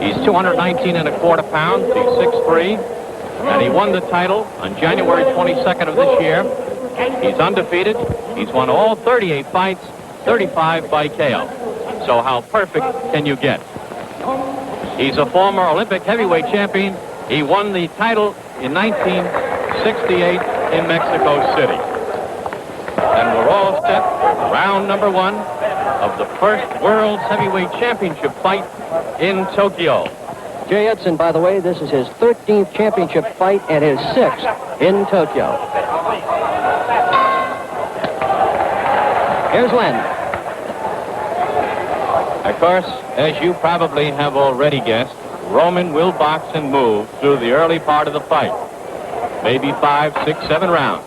He's 219¼ pounds. He's 6'3", and he won the title on January 22nd of this year. He's undefeated. He's won all 38 fights, 35 by KO. So how perfect can you get? He's a former Olympic heavyweight champion. He won the title in 1968 in Mexico City. And we're all set for round number 1 of the first World's Heavyweight Championship fight in Tokyo. Jay Edson, by the way, this is his 13th championship fight and his 6th in Tokyo. Here's Len. Of course, as you probably have already guessed, Roman will box and move through the early part of the fight. Maybe 5, 6, 7 rounds.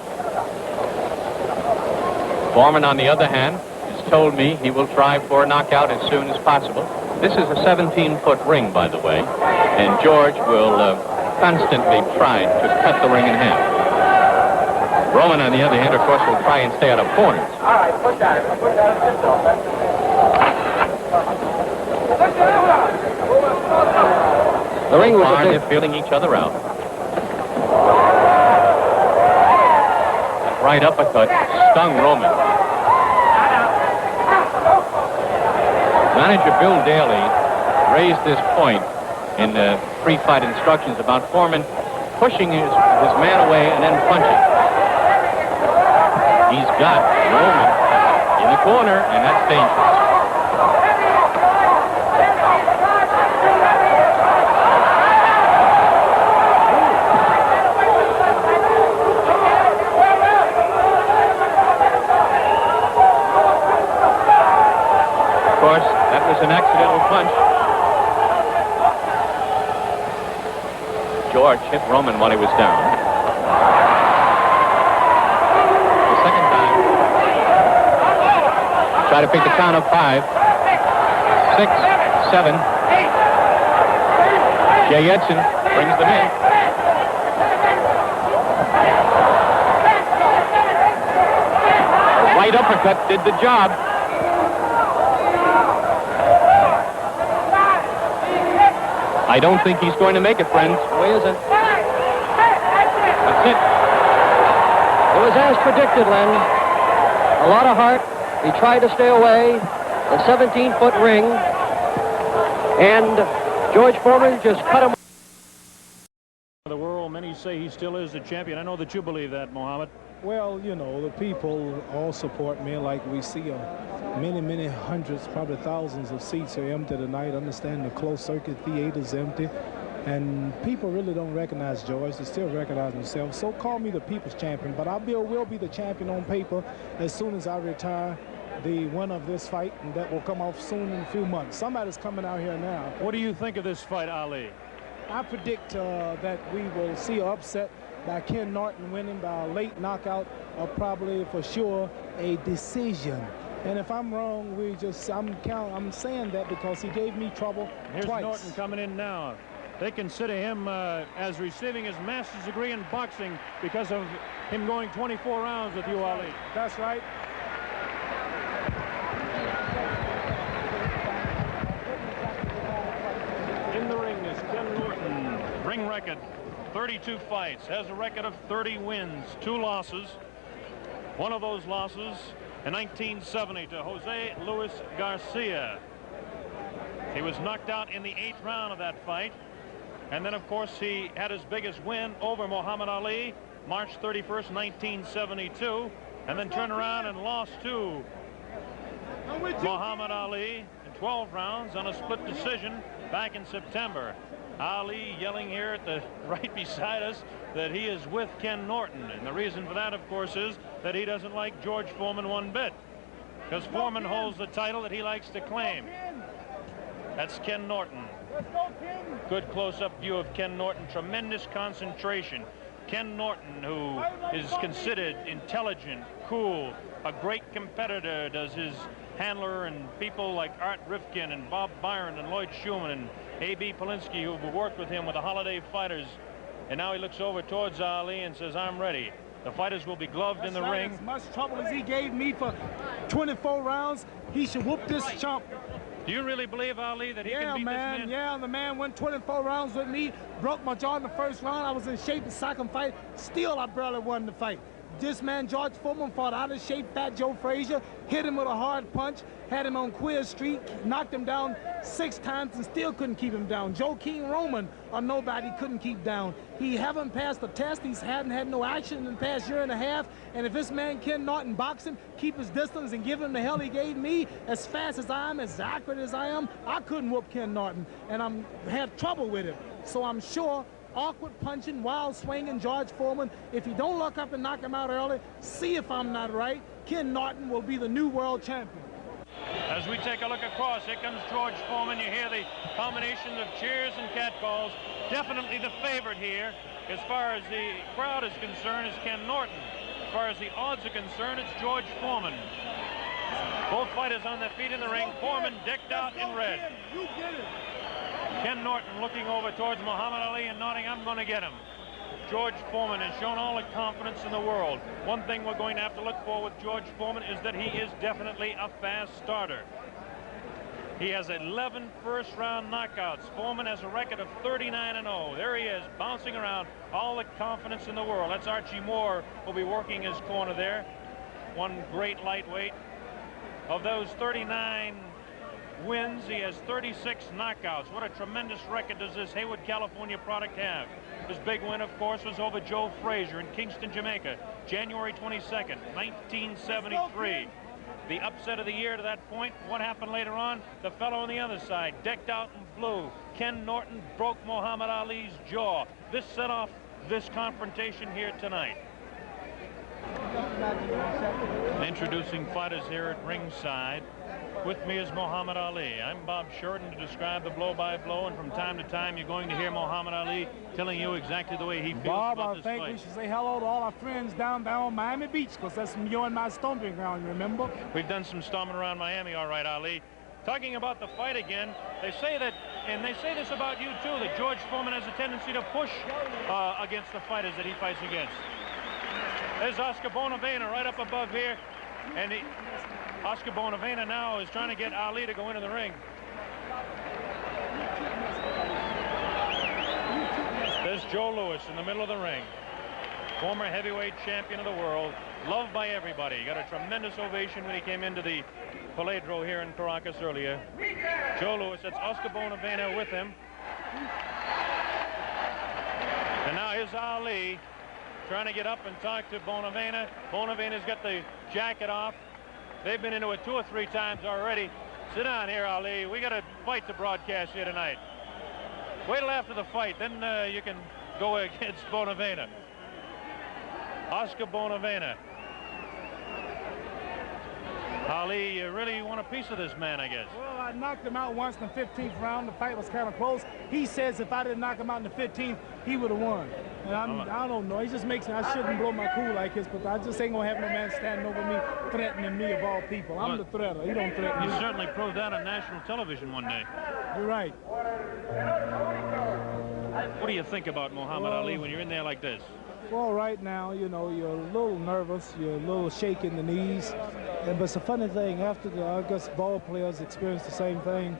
Foreman, on the other hand, has told me he will try for a knockout as soon as possible. This is a 17-foot ring, by the way, and George will constantly try to cut the ring in half. Roman, on the other hand, of course, will try and stay out of corners. All right, put that. The ring was a they're feeling each other out. That right uppercut stung Roman. Manager Bill Daly raised this point in the pre-fight instructions about Foreman pushing his man away and then punching. He's got Roman in the corner, and that's dangerous. Of course, that was an accidental punch. George hit Roman while he was down. The second time. Try to pick the count of 5, 6, 7. Jay Edson brings them in. The right uppercut did the job. I don't think he's going to make it, friends. No, he isn't. That's it. It was as predicted, Len. A lot of heart. He tried to stay away. The 17-foot ring. And George Foreman just cut him. The world, many say he still is the champion. I know that you believe that, Muhammad. Well, you know, the people all support me. Like we see many hundreds, probably thousands of seats are empty tonight. Understand the closed circuit theater's empty. And people really don't recognize George. They still recognize themselves. So call me the people's champion. But I will be the champion on paper as soon as I retire the winner of this fight. And that will come off soon in a few months. Somebody's coming out here now. What do you think of this fight, Ali? I predict that we will see an upset by Ken Norton winning by a late knockout, or probably for sure a decision. And if I'm wrong, I'm saying that because he gave me trouble Here's twice. Norton coming in now. They consider him as receiving his master's degree in boxing because of him going 24 rounds with you, Ali. That's right. In the ring is Ken Norton. Ring record, 32 fights. Has a record of 30 wins, 2 losses. One of those losses in 1970 to Jose Luis Garcia. He was knocked out in the 8th round of that fight. And then, of course, he had his biggest win over Muhammad Ali, March 31st, 1972, and then turned around and lost to Muhammad Ali in 12 rounds on a split decision back in September. Ali yelling here at the right beside us that he is with Ken Norton. And the reason for that, of course, is that he doesn't like George Foreman one bit, because Foreman holds the title that he likes to claim. That's Ken Norton. Good close-up view of Ken Norton. Tremendous concentration. Ken Norton, who is considered intelligent, cool, a great competitor, does his handler and people like Art Rifkin and Bob Byron and Lloyd Schumann and A.B. Polinsky, who have worked with him with the Holiday Fighters. And now he looks over towards Ali and says, I'm ready. The fighters will be gloved in the ring. As much trouble as he gave me for 24 rounds, he should whoop this chump. Do you really believe, Ali, that he can beat this man? Yeah, the man went 24 rounds with me, broke my jaw in the first round. I was in shape the second fight. Still, I barely won the fight. This man, George Foreman, fought out of shape Fat Joe Frazier, hit him with a hard punch, had him on Queer Street, knocked him down 6 times and still couldn't keep him down. Joe King Roman, or nobody, couldn't keep down. He haven't passed the test. He hadn't had no action in the past year and a half. And if this man, Ken Norton, box him, keep his distance, and give him the hell he gave me, as fast as I am, as accurate as I am, I couldn't whoop Ken Norton. And I'm had trouble with him. So I'm sure awkward punching, wild swinging George Foreman. If he don't look up and knock him out early, see if I'm not right, Ken Norton will be the new world champion. As we take a look across, here comes George Foreman. You hear the combinations of cheers and catcalls. Definitely the favorite here, as far as the crowd is concerned, is Ken Norton. As far as the odds are concerned, it's George Foreman. Both fighters on their feet in the ring. Foreman decked out in red. You get it. Ken Norton looking over towards Muhammad Ali and nodding, I'm going to get him. George Foreman has shown all the confidence in the world. One thing we're going to have to look for with George Foreman is that he is definitely a fast starter. He has 11 first-round knockouts. Foreman has a record of 39-0. There he is, bouncing around, all the confidence in the world. That's Archie Moore, who'll be working his corner there. One great lightweight. Of those 39 wins, he has 36 knockouts. What a tremendous record does this Haywood, California product have. His big win, of course, was over Joe Frazier in Kingston, Jamaica, January 22nd, 1973. The upset of the year to that point. What happened later on? The fellow on the other side, decked out in blue. Ken Norton broke Muhammad Ali's jaw. This set off this confrontation here tonight. Introducing fighters here at ringside. With me is Muhammad Ali. I'm Bob Sheridan to describe the blow-by-blow, and from time to time you're going to hear Muhammad Ali telling you exactly the way he feels about this fight. Bob, I think we should say hello to all our friends down there on Miami Beach, because that's you and my stomping ground, you remember? We've done some stomping around Miami, all right, Ali. Talking about the fight again, they say that, and they say this about you too, that George Foreman has a tendency to push against the fighters that he fights against. There's Oscar Bonavena right up above here, and Oscar Bonavena now is trying to get Ali to go into the ring. There's Joe Louis in the middle of the ring. Former heavyweight champion of the world, loved by everybody. Got a tremendous ovation when he came into the Paledro here in Caracas earlier. Joe Louis, that's Oscar Bonavena with him. And now here's Ali trying to get up and talk to Bonavena. Bonavena's got the jacket off. They've been into it 2 or 3 times already. Sit down here, Ali. We got a fight to broadcast here tonight. Wait till after the fight, then you can go against Bonavena. Oscar Bonavena. Ali, you really want a piece of this man, I guess. Well, I knocked him out once in the 15th round. The fight was kind of close. He says if I didn't knock him out in the 15th, he would have won. And I don't know. He just makes me, I shouldn't blow my cool like this, but I just ain't going to have no man standing over me, threatening me of all people. I'm the threater. He don't threaten me. You certainly proved that on national television one day. You're right. What do you think about Muhammad Ali when you're in there like this? Well, right now, you know, you're a little nervous. You're a little shaky in the knees. But it's a funny thing. After I guess ball players experience the same thing.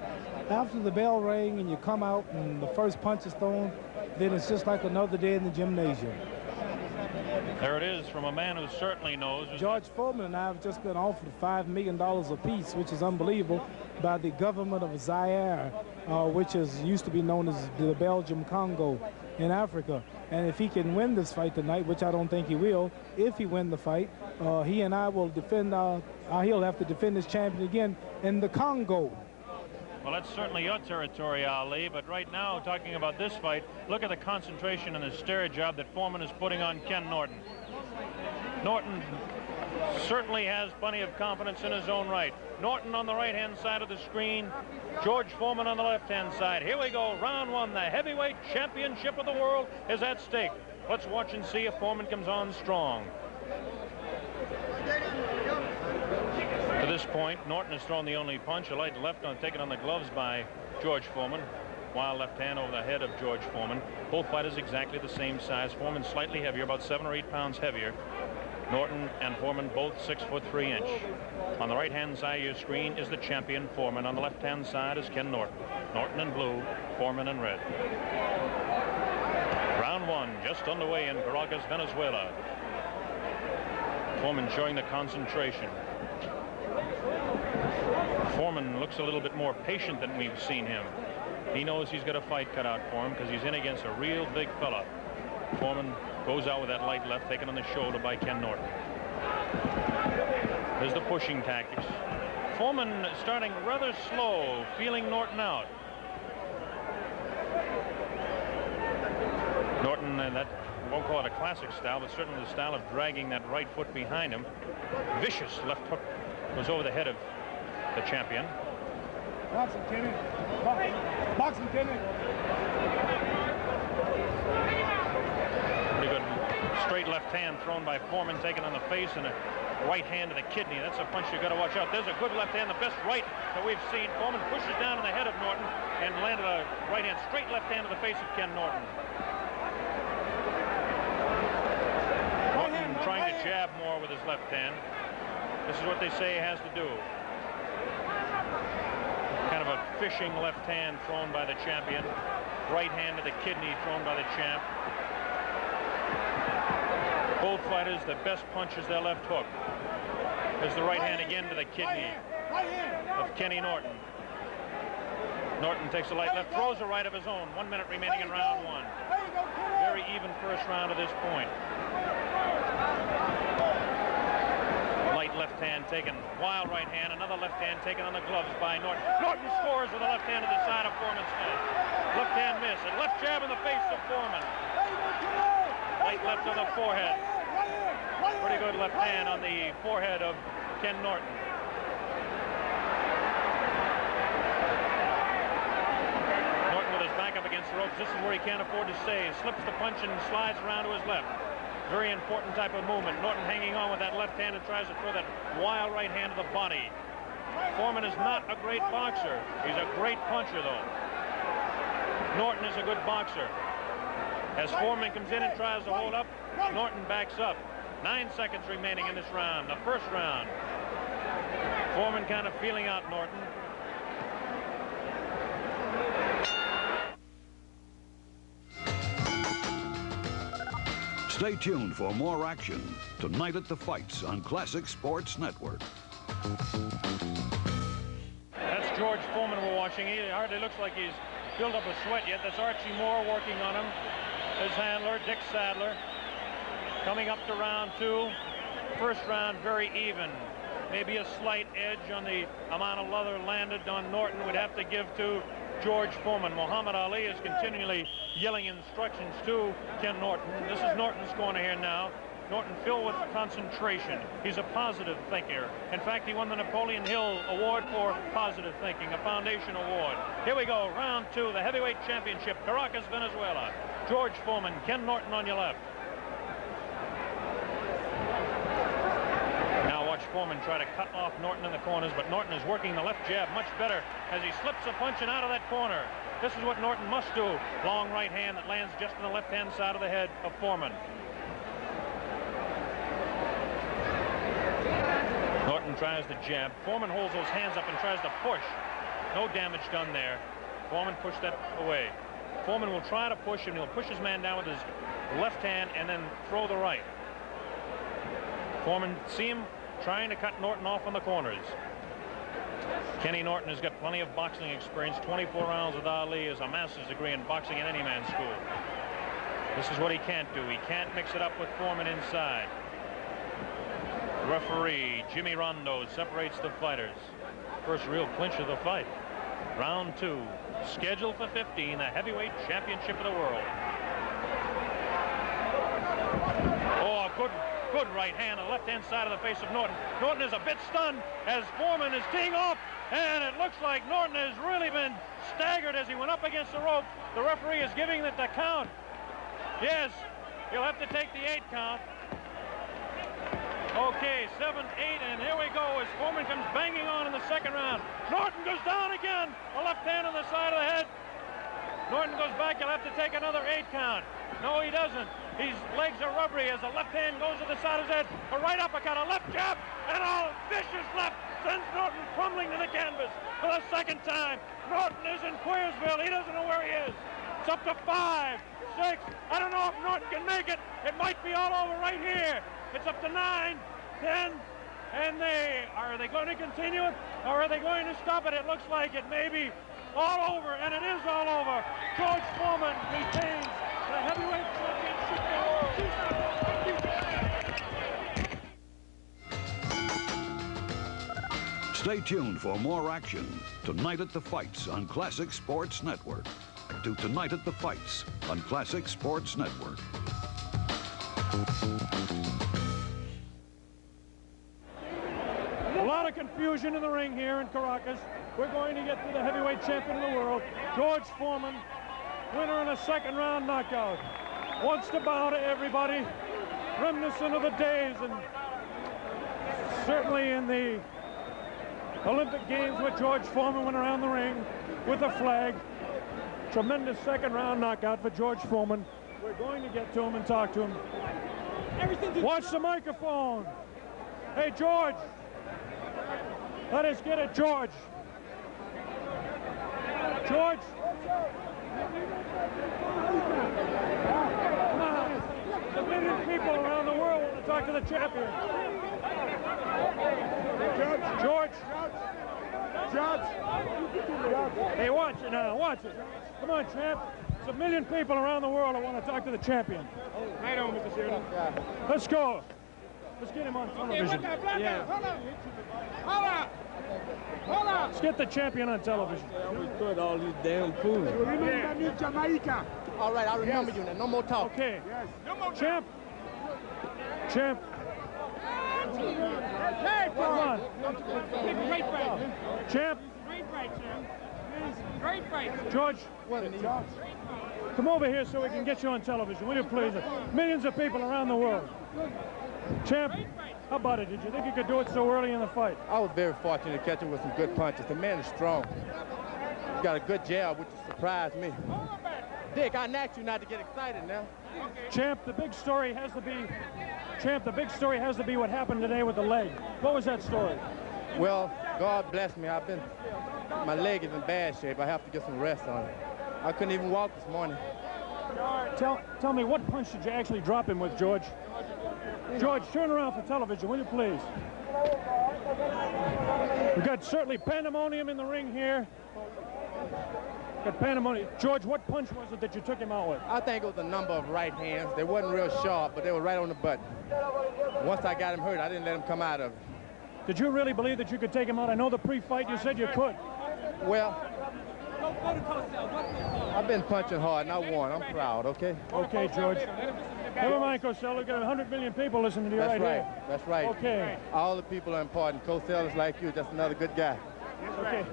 After the bell rang and you come out and the first punch is thrown, then it's just like another day in the gymnasium. There it is from a man who certainly knows. George Foreman and I have just been offered $5 million apiece, which is unbelievable, by the government of Zaire, which used to be known as the Belgium Congo in Africa. And if he can win this fight tonight, which I don't think he will, if he win the fight, he and I will defend, he'll have to defend his champion again in the Congo. Well, that's certainly your territory, Ali, but right now, talking about this fight, look at the concentration and the stare job that Foreman is putting on Ken Norton. Norton certainly has plenty of confidence in his own right. Norton on the right-hand side of the screen, George Foreman on the left-hand side. Here we go, round 1. The heavyweight championship of the world is at stake. Let's watch and see if Foreman comes on strong. To this point, Norton has thrown the only punch. A light left on taken on the gloves by George Foreman. Wild left hand over the head of George Foreman. Both fighters exactly the same size. Foreman slightly heavier, about 7 or 8 pounds heavier. Norton and Foreman both 6'3". On the right-hand side of your screen is the champion, Foreman. On the left-hand side is Ken Norton. Norton in blue, Foreman in red. Round one just underway in Caracas, Venezuela. Foreman showing the concentration. Foreman looks a little bit more patient than we've seen him. He knows he's got a fight cut out for him because he's in against a real big fella. Foreman goes out with that light left taken on the shoulder by Ken Norton. There's the pushing tactics. Foreman starting rather slow, feeling Norton out. Norton, that won't call it a classic style, but certainly the style of dragging that right foot behind him. Vicious left hook goes over the head of the champion. Boxing, Kenny. Boxing, Kenny. Pretty good straight left hand thrown by Foreman, taken on the face, and a right hand to the kidney. That's a punch you got to watch out. There's a good left hand, the best right that we've seen. Foreman pushes down on the head of Norton and landed a right hand, straight left hand to the face of Ken Norton. Norton trying to jab more with his left hand. This is what they say he has to do. Kind of a fishing left hand thrown by the champion. Right hand to the kidney thrown by the champ. Both fighters, the best punch is their left hook. There's the right hand again to the kidney of Kenny Norton. Norton takes a light left, throws a right of his own. 1 minute remaining in round one. Very even first round to this point. Light left hand taken, wild right hand, another left hand taken on the gloves by Norton. Norton scores with a left hand to the side of Foreman's head. Left hand miss, and left jab in the face of Foreman. Light left on the forehead. Pretty good left hand on the forehead of Ken Norton. Norton with his back up against the ropes. This is where he can't afford to stay. He slips the punch and slides around to his left. Very important type of movement. Norton hanging on with that left hand and tries to throw that wild right hand to the body. Foreman is not a great boxer. He's a great puncher, though. Norton is a good boxer. As Foreman comes in and tries to hold up, Norton backs up. 9 seconds remaining in this round, the first round. Foreman kind of feeling out Norton. Stay tuned for more action tonight at the fights on Classic Sports Network. That's George Foreman we're watching. He hardly looks like he's built up a sweat yet. That's Archie Moore working on him. His handler, Dick Sadler. Coming up to round two. First round very even. Maybe a slight edge on the amount of leather landed on Norton would have to give to George Foreman. Muhammad Ali is continually yelling instructions to Ken Norton. This is Norton's corner here now. Norton filled with concentration. He's a positive thinker. In fact, he won the Napoleon Hill Award for positive thinking, a foundation award. Here we go, round two, the heavyweight championship, Caracas, Venezuela. George Foreman, Ken Norton on your left. Now watch Foreman try to cut off Norton in the corners, but Norton is working the left jab much better as he slips a punch and out of that corner. This is what Norton must do. Long right hand that lands just on the left-hand side of the head of Foreman. Norton tries to jab. Foreman holds those hands up and tries to push. No damage done there. Foreman pushed that away. Foreman will try to push him. He'll push his man down with his left hand and then throw the right. Foreman, see him trying to cut Norton off on the corners. Kenny Norton has got plenty of boxing experience. 24 rounds with Ali is a master's degree in boxing in any man's school. This is what he can't do. He can't mix it up with Foreman inside. Referee Jimmy Rondo separates the fighters. First real clinch of the fight. Round two, scheduled for 15, the heavyweight championship of the world. Oh, good right hand on the left-hand side of the face of Norton. Norton is a bit stunned as Foreman is teeing off, and it looks like Norton has really been staggered as he went up against the rope. The referee is giving it the count. Yes, he'll have to take the 8 count. Okay, 7, 8, and here we go as Foreman comes banging on in the second round. Norton goes down again. A left hand on the side of the head. Norton goes back. He'll have to take another 8 count. No, he doesn't. His legs are rubbery as the left hand goes to the side of his head. A right uppercut, a left jab, and a vicious left sends Norton crumbling to the canvas for the second time. Norton is in Queersville. He doesn't know where he is. It's up to 5, 6. I don't know if Norton can make it. It might be all over right here. It's up to 9, 10, and are they going to continue it, or are they going to stop it? It looks like it may be all over, and it is all over. George Foreman retains the heavyweight championship. Stay tuned for more action tonight at the Fights on Classic Sports Network. To Tonight at the Fights on Classic Sports Network. A lot of confusion in the ring here in Caracas. We're going to get to the heavyweight champion of the world, George Foreman, winner in a second round knockout. Wants to bow to everybody, reminiscent of the days, and certainly in the Olympic Games where George Foreman went around the ring with a flag. Tremendous second round knockout for George Foreman. We're going to get to him and talk to him. Watch the microphone. Hey, George. Let us get it, George. George. Come on. A million people around the world want to talk to the champion. George. George. Hey, watch it now. Watch it. Come on, champ. There's a million people around the world that want to talk to the champion. Right on, Mr. Sheridan. Let's go. Let's get him on television. Yeah. Hold on. Let's get the champion on television. We put all these damn fools. Remember me, Jamaica. All right, I remember you now. No more talk. Okay. Yes. No more champ. Champ. Hey, Come on. Great fight. Champ. Great fight, sir. Great fight. George. Come over here so we can get you on television, will you please? Millions of people around the world. Champ, how about it? Did you think you could do it so early in the fight? I was very fortunate to catch him with some good punches. The man is strong. He's got a good jab, which surprised me. Dick, I asked you not to get excited now. Champ, the big story has to be what happened today with the leg. What was that story? Well, God bless me. My leg is in bad shape. I have to get some rest on it. I couldn't even walk this morning. Tell me, what punch did you actually drop him with, George? George, turn around for television, will you please? We've got certainly pandemonium in the ring here. Got pandemonium. George, what punch was it that you took him out with? I think it was a number of right hands. They wasn't real sharp, but they were right on the button. Once I got him hurt, I didn't let him come out of it. Did you really believe that you could take him out? I know the pre-fight you said you could. Well, I've been punching hard, and I won. I'm proud, okay? Okay, George. Never mind, Costello. We've got 100 million people listening to you right here. That's right. Okay. All the people are important. Costello's like you, just another good guy. Okay.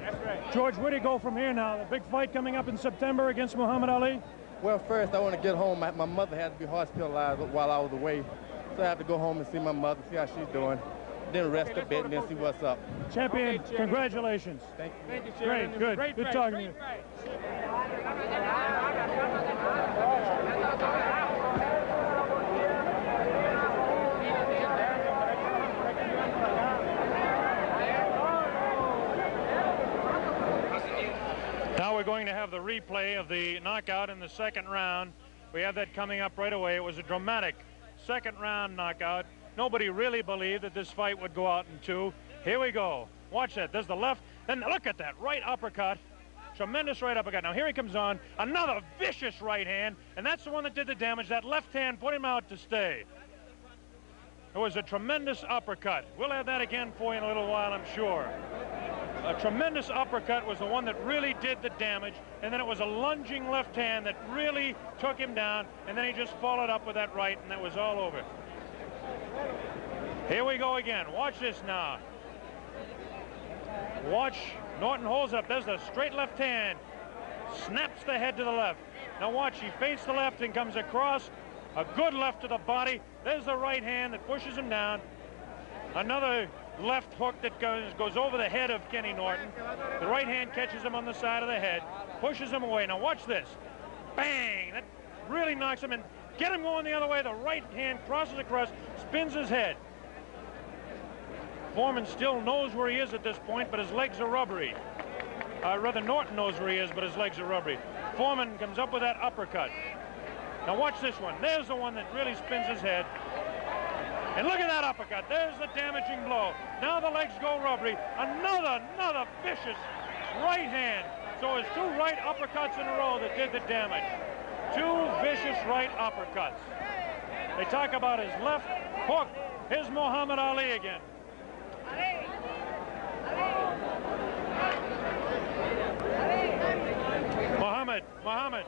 George, where do you go from here now? The big fight coming up in September against Muhammad Ali? Well, first, I want to get home. My mother had to be hospitalized while I was away. So I have to go home and see my mother, see how she's doing. Then rest a bit and then see what's up. Champion, congratulations. Thank you. Thank you, Sheridan. Great, good. Good talking to you. Now we're going to have the replay of the knockout in the second round. We have that coming up right away. It was a dramatic second round knockout. Nobody really believed that this fight would go out in 2. Here we go. Watch that. There's the left. Then look at that right uppercut. Tremendous right uppercut. Now here he comes on. Another vicious right hand. And that's the one that did the damage. That left hand put him out to stay. It was a tremendous uppercut. We'll have that again for you in a little while, I'm sure. A tremendous uppercut was the one that really did the damage. And then it was a lunging left hand that really took him down. And then he just followed up with that right, and that was all over. Here we go again. Watch this now. Watch. Norton holds up. There's the straight left hand. Snaps the head to the left. Now watch. He feints the left and comes across. A good left to the body. There's the right hand that pushes him down. Another left hook that goes over the head of Kenny Norton. The right hand catches him on the side of the head. pushes him away. Now watch this. Bang! That really knocks him in. Get him going the other way. The right hand crosses across, spins his head. Foreman still knows where he is at this point, but his legs are rubbery. Rather, Norton knows where he is, but his legs are rubbery. Foreman comes up with that uppercut. Now watch this one. There's the one that really spins his head. And look at that uppercut. There's the damaging blow. Now the legs go rubbery. Another vicious right hand. So it's 2 right uppercuts in a row that did the damage. 2 vicious right uppercuts. They talk about his left hook. Here's Muhammad Ali again. Muhammad.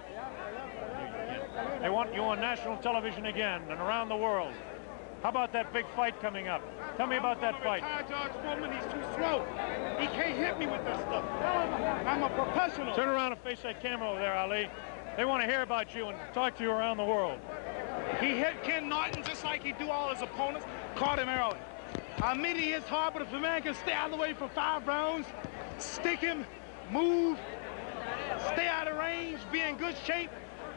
They want you on national television again and around the world. How about that big fight coming up? Tell me about that fight. George Foreman, he's too slow. He can't hit me with this stuff. I'm a professional. Turn around and face that camera over there, Ali. They want to hear about you and talk to you around the world. He hit Ken Norton just like he do all his opponents. Caught him early. I mean, he is hard, but if a man can stay out of the way for 5 rounds, stick him, move, stay out of range, be in good shape,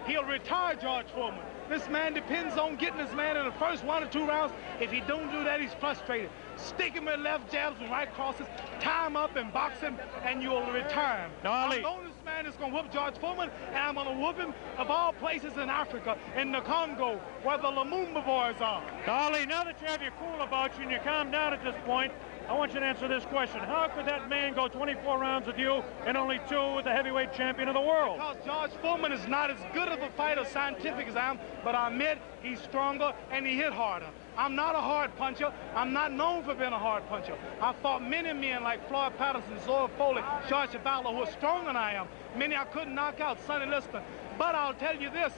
he'll retire George Foreman. This man depends on getting this man in the first 1 or 2 rounds. If he don't do that, he's frustrated. Stick him with left jabs and right crosses, tie him up and box him, and you'll retire him. Now, Ali, I'm the only man that's going to whoop George Foreman, and I'm going to whoop him of all places in Africa, in the Congo, where the Lumumba boys are. now, Ali, now that you have your cool about you and you calm down at this point, I want you to answer this question. How could that man go 24 rounds with you and only 2 with the heavyweight champion of the world? Because George Foreman is not as good of a fighter scientific as I am, but I admit he's stronger and he hit harder. I'm not a hard puncher. I'm not known for being a hard puncher. I fought many men like Floyd Patterson, Zoe Foley, Jody Ballard, who are stronger than I am. Many I couldn't knock out, Sonny Liston. But I'll tell you this,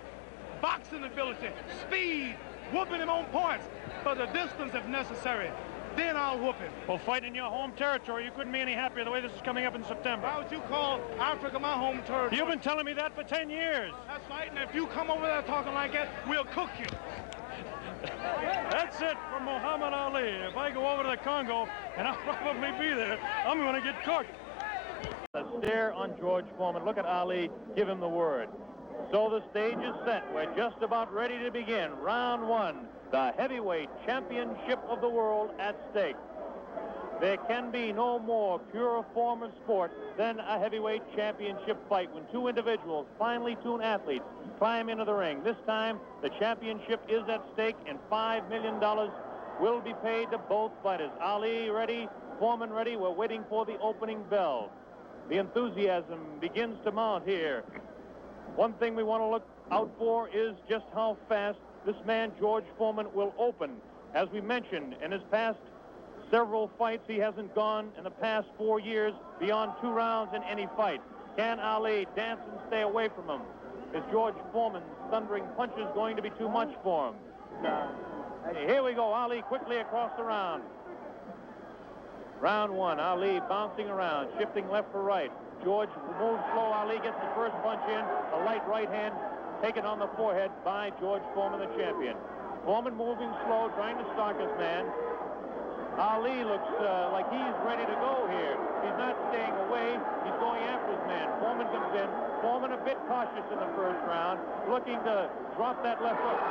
boxing ability, speed, whooping him on points, for the distance if necessary. Then I'll whoop him. Well, fighting in your home territory, you couldn't be any happier the way this is coming up in September. Why would you call Africa my home territory? You've been telling me that for 10 years. That's right, and if you come over there talking like that, we'll cook you. That's it for Muhammad Ali. If I go over to the Congo, and I'll probably be there, I'm going to get cooked. A stare on George Foreman. Look at Ali give him the word. So the stage is set. We're just about ready to begin. Round 1, the heavyweight championship of the world at stake. There can be no more pure form of sport than a heavyweight championship fight when 2 individuals, finely tuned athletes, climb into the ring. This time, the championship is at stake, and $5 million will be paid to both fighters. Ali ready, Foreman ready. We're waiting for the opening bell. The enthusiasm begins to mount here. One thing we want to look out for is just how fast this man, George Foreman, will open. As we mentioned, in his past several fights, he hasn't gone in the past 4 years beyond 2 rounds in any fight. Can Ali dance and stay away from him? Is George Foreman's thundering punches going to be too much for him? Here we go, Ali quickly across the round. Round 1, Ali bouncing around, shifting left for right. George moves slow. Ali gets the first punch in. A light right hand taken on the forehead by George Foreman, the champion. Foreman moving slow, trying to stalk his man. Ali looks like he's ready to go here. He's not staying away. He's going after his man. Foreman comes in. Foreman a bit cautious in the first round, looking to drop that left hook.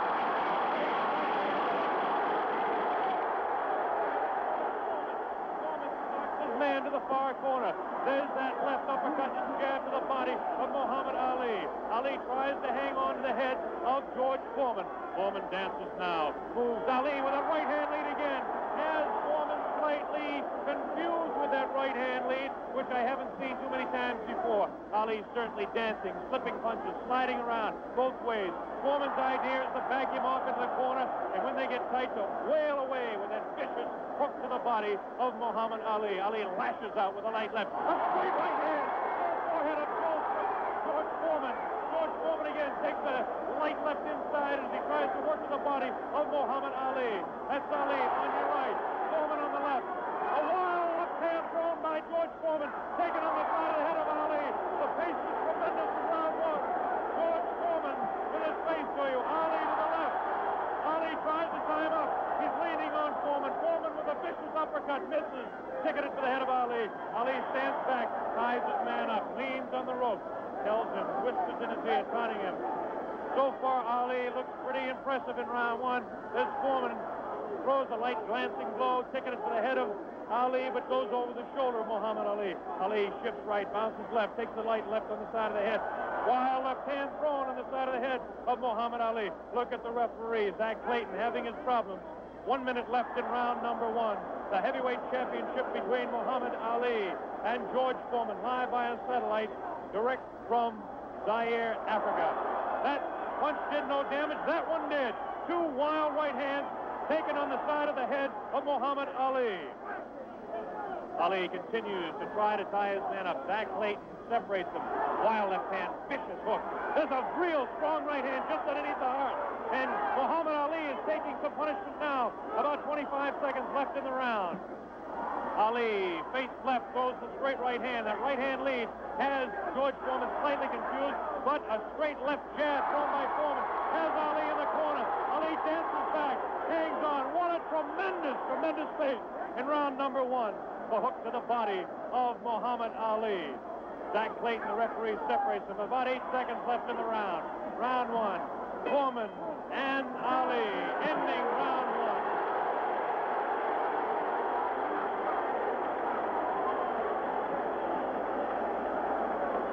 Man to the far corner. There's that left uppercut and jab to the body of Muhammad Ali. Ali tries to hang on to the head of George Foreman. Foreman dances now. Moves Ali with a right hand lead again. Has Foreman slightly confused with that right hand lead, which I haven't seen too many times before. Ali certainly dancing, slipping punches, sliding around both ways. Foreman's idea is to back him off in the corner, and when they get tight, to wail away with that vicious hook to the body of Muhammad Ali. Ali lashes out with a light left. A straight right hand. Forehead of George Foreman. George Foreman again takes a light left inside as he tries to work to the body of Muhammad Ali. That's Ali on your right. Foreman on the left. A wild left hand thrown by George Foreman. Taken on the side of the head of Ali. The pace is tremendous in round 1. George Foreman with his face for you. Ali to the left. Ali tries to tie him up. He's leaning on Foreman. Foreman with a vicious uppercut misses. Ticketed for the head of Ali. Ali stands back, ties his man up, leans on the rope. Tells So far, Ali looks pretty impressive in round one. This Foreman throws a light glancing blow, taking it to the head of Ali, but goes over the shoulder of Muhammad Ali. Ali shifts right, bounces left, takes the light left on the side of the head. Wild left hand thrown on the side of the head of Muhammad Ali. Look at the referee, Zach Clayton, having his problems. 1 minute left in round number one. The heavyweight championship between Muhammad Ali and George Foreman, live via satellite, direct from Zaire, Africa. That punch did no damage. That one did. Two wild right hands taken on the side of the head of Muhammad Ali. Ali continues to try to tie his man up. Zach Clayton separates them. Wild left hand, vicious hook. There's a real strong right hand just underneath the heart. And Muhammad Ali is taking some punishment now. About 25 seconds left in the round. Ali face left, throws the straight right hand. That right hand lead has George Foreman slightly confused, but a straight left jab thrown by Foreman has Ali in the corner. Ali dances back, hangs on. What a tremendous pace in round number one. The hook to the body of Muhammad Ali. Zach Clayton, the referee, separates them. About 8 seconds left in the round. Round one, Foreman and Ali, ending round one.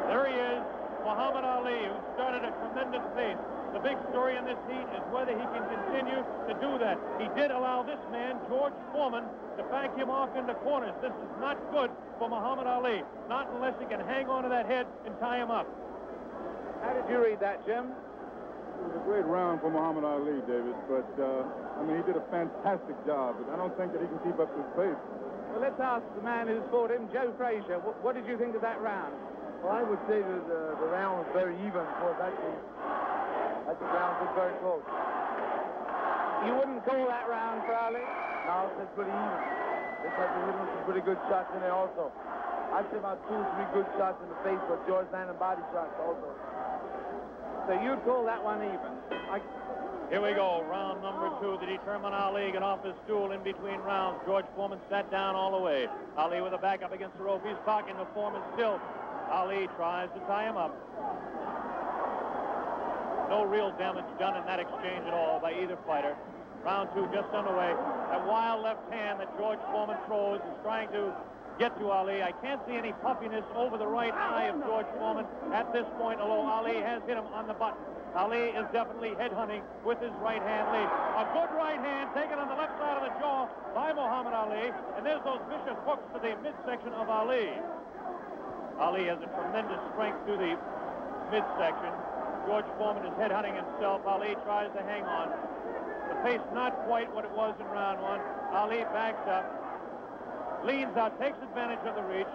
There he is, Muhammad Ali, who started a tremendous pace. The big story in this heat is whether he can continue to do that. He did allow this man, George Foreman, to back him off into corners. This is not good for Muhammad Ali, not unless he can hang on to that head and tie him up. How did you read that, Jim? It was a great round for Muhammad Ali, David, but, I mean, he did a fantastic job, but I don't think that he can keep up this pace. Well, let's ask the man who's fought him, Joe Frazier. What did you think of that round? Well, I would say that the round was very even. Of course, I think the round was very close. You wouldn't call that round for Ali? No, it's pretty even. Because there were some pretty good shots in there also. I'd say about 2 or 3 good shots in the face, but George landed body shots also. So you'd call that one even? Here we go, round number two. To determine Ali get off his stool in between rounds. George Foreman sat down all the way. Ali with a back up against the rope. He's talking to Foreman still. Ali tries to tie him up. No real damage done in that exchange at all by either fighter. Round two just underway. That wild left hand that George Foreman throws is trying to get to Ali. I can't see any puffiness over the right eye of George Foreman at this point, although Ali has hit him on the button. Ali is definitely headhunting with his right hand lead. A good right hand taken on the left side of the jaw by Muhammad Ali, and there's those vicious hooks to the midsection of Ali. Ali has a tremendous strength through the midsection. George Foreman is headhunting himself. Ali tries to hang on. The pace not quite what it was in round one. Ali backs up, leans out, takes advantage of the reach.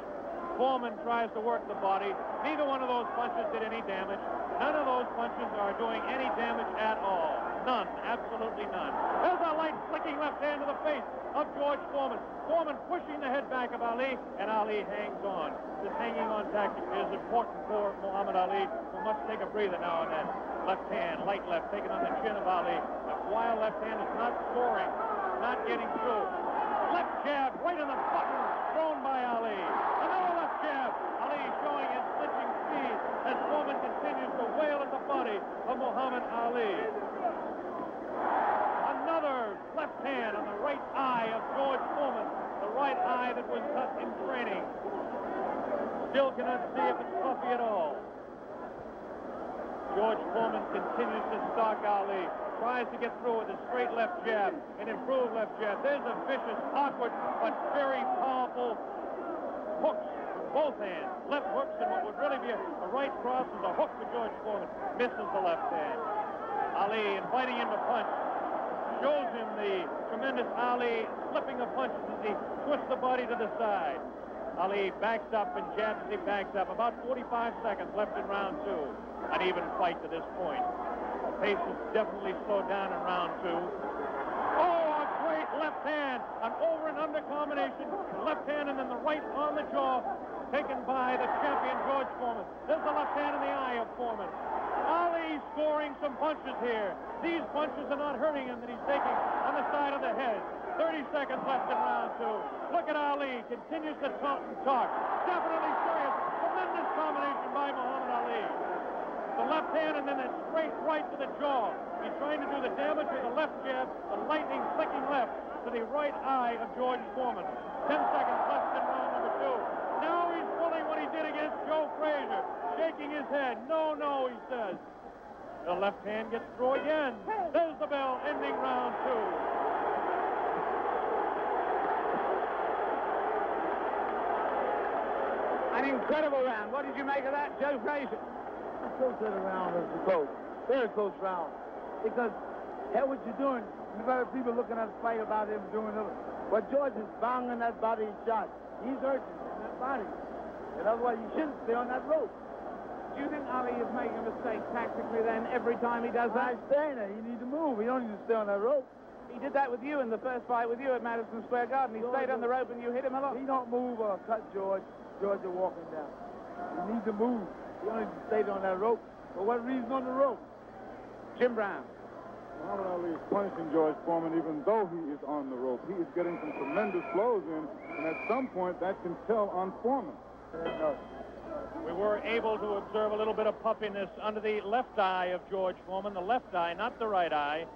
Foreman tries to work the body. Neither one of those punches did any damage. None of those punches are doing any damage at all. None, absolutely none. There's a light flicking left hand to the face of George Foreman. Foreman pushing the head back of Ali, and Ali hangs on. This hanging on tactic is important for Muhammad Ali, who must take a breather now and then. Left hand, light left, taken on the chin of Ali. That wild left hand is not scoring, not getting through. Left jab right in the button, thrown by Ali. Another left jab. Ali showing his clinching speed as Foreman continues to wail at the body of Muhammad Ali. Another left hand on the right eye of George Foreman, the right eye that was cut in training. Still cannot see if it's puffy at all. George Foreman continues to stalk Ali. Tries to get through with a straight left jab, an improved left jab. There's a vicious, awkward, but very powerful hooks with both hands. Left hooks, and what would really be a right cross is a hook to George Foreman. Misses the left hand. Ali inviting him to punch. Shows him the tremendous Ali slipping of punches as he twists the body to the side. Ali backs up and jabs as he backs up. About 45 seconds left in round two. An even fight to this point. Pace has definitely slowed down in round two. Oh, a great left hand. An over and under combination. Left hand and then the right on the jaw. Taken by the champion, George Foreman. There's the left hand in the eye of Foreman. Ali scoring some punches here. These punches are not hurting him that he's taking on the side of the head. 30 seconds left in round two. Look at Ali. Continues to talk and talk. Definitely serious. Tremendous combination by Muhammad Ali. The left hand and then that straight right. right to the jaw. He's trying to do the damage with the left jab, the lightning flicking left to the right eye of George Foreman. 10 seconds left in round number 2. Now he's pulling what he did against Joe Frazier, shaking his head. No, no, he says. The left hand gets through again. There's the bell, ending round 2. An incredible round. What did you make of that, Joe Frazier? Close to the round as the coach. Very close round. Because, hell, what you're doing, you've got people looking at the fight about him doing it. But George is banging that body shot. He's hurting in that body. And otherwise, you shouldn't stay on that rope. Do you think Ali is making a mistake tactically then every time he does that? I'm saying that. He needs to move. He don't need to stay on that rope. He did that with you in the first fight with you at Madison Square Garden. He stayed on the rope and you hit him a lot. He don't move or cut George. George will walk him down. He needs to move. He don't need to stay on that rope. For what reason on the rope? Jim Brown. Muhammad Ali is punishing George Foreman even though he is on the rope. He is getting some tremendous blows in, and at some point that can tell on Foreman. We were able to observe a little bit of puffiness under the left eye of George Foreman, the left eye, not the right eye.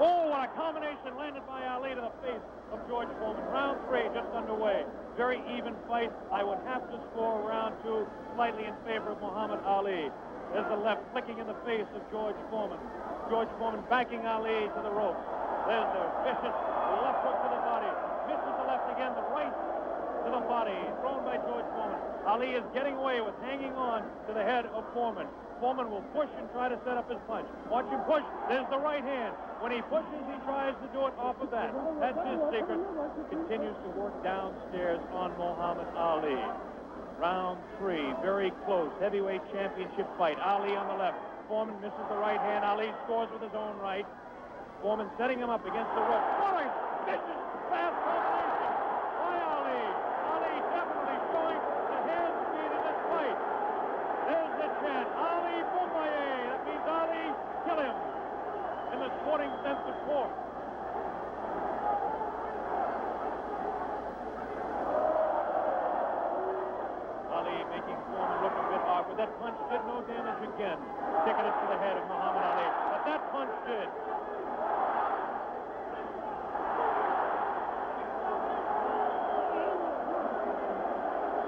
Oh, what a combination landed by Ali to the face of George Foreman. Round 3 just underway. Very even fight. I would have to score round 2 slightly in favor of Muhammad Ali. There's the left flicking in the face of George Foreman. George Foreman backing Ali to the ropes. There's the vicious left hook to the body. Misses the left again, the right to the body. Thrown by George Foreman. Ali is getting away with hanging on to the head of Foreman. Foreman will push and try to set up his punch. Watch him push. There's the right hand. When he pushes, he tries to do it off of that. That's his secret. Continues to work downstairs on Muhammad Ali. Round 3, very close. Heavyweight championship fight. Ali on the left. Foreman misses the right hand. Ali scores with his own right. Foreman setting him up against the rope. What a vicious, fast combination by Ali. Ali definitely showing the hand speed in this fight. There's the chant. Ali Boombaye. That means Ali, kill him. In the sporting sense, of course. Ali making Foreman look a bit awkward. That punch did no damage again. Ticketed to the head of Muhammad Ali. But that punch did.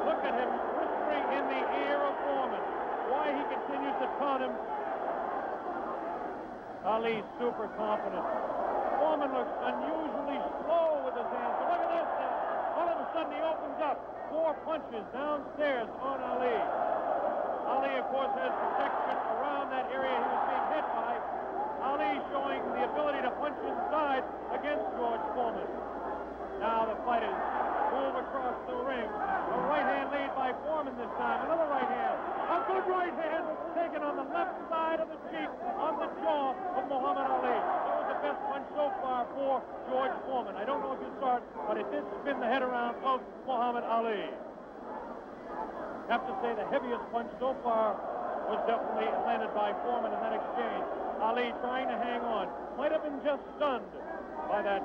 Look at him whispering in the ear of Foreman. Why he continues to taunt him. Ali's super confident. Foreman looks unusually slow with his hands. But look at this now. All of a sudden he opens up. 4 punches downstairs on Ali. Ali, of course, has protection around that area he was being hit by. Ali showing the ability to punch inside against George Foreman. Now the fighters move across the ring. A right hand lead by Foreman this time. Another right hand. A good right hand taken on the left side of the cheek, on the jaw of Muhammad Ali. That was the best punch so far for George Foreman. I don't know if you saw it, but it did spin the head around of Muhammad Ali. Have to say the heaviest punch so far was definitely landed by Foreman in that exchange. Ali trying to hang on. Might have been just stunned by that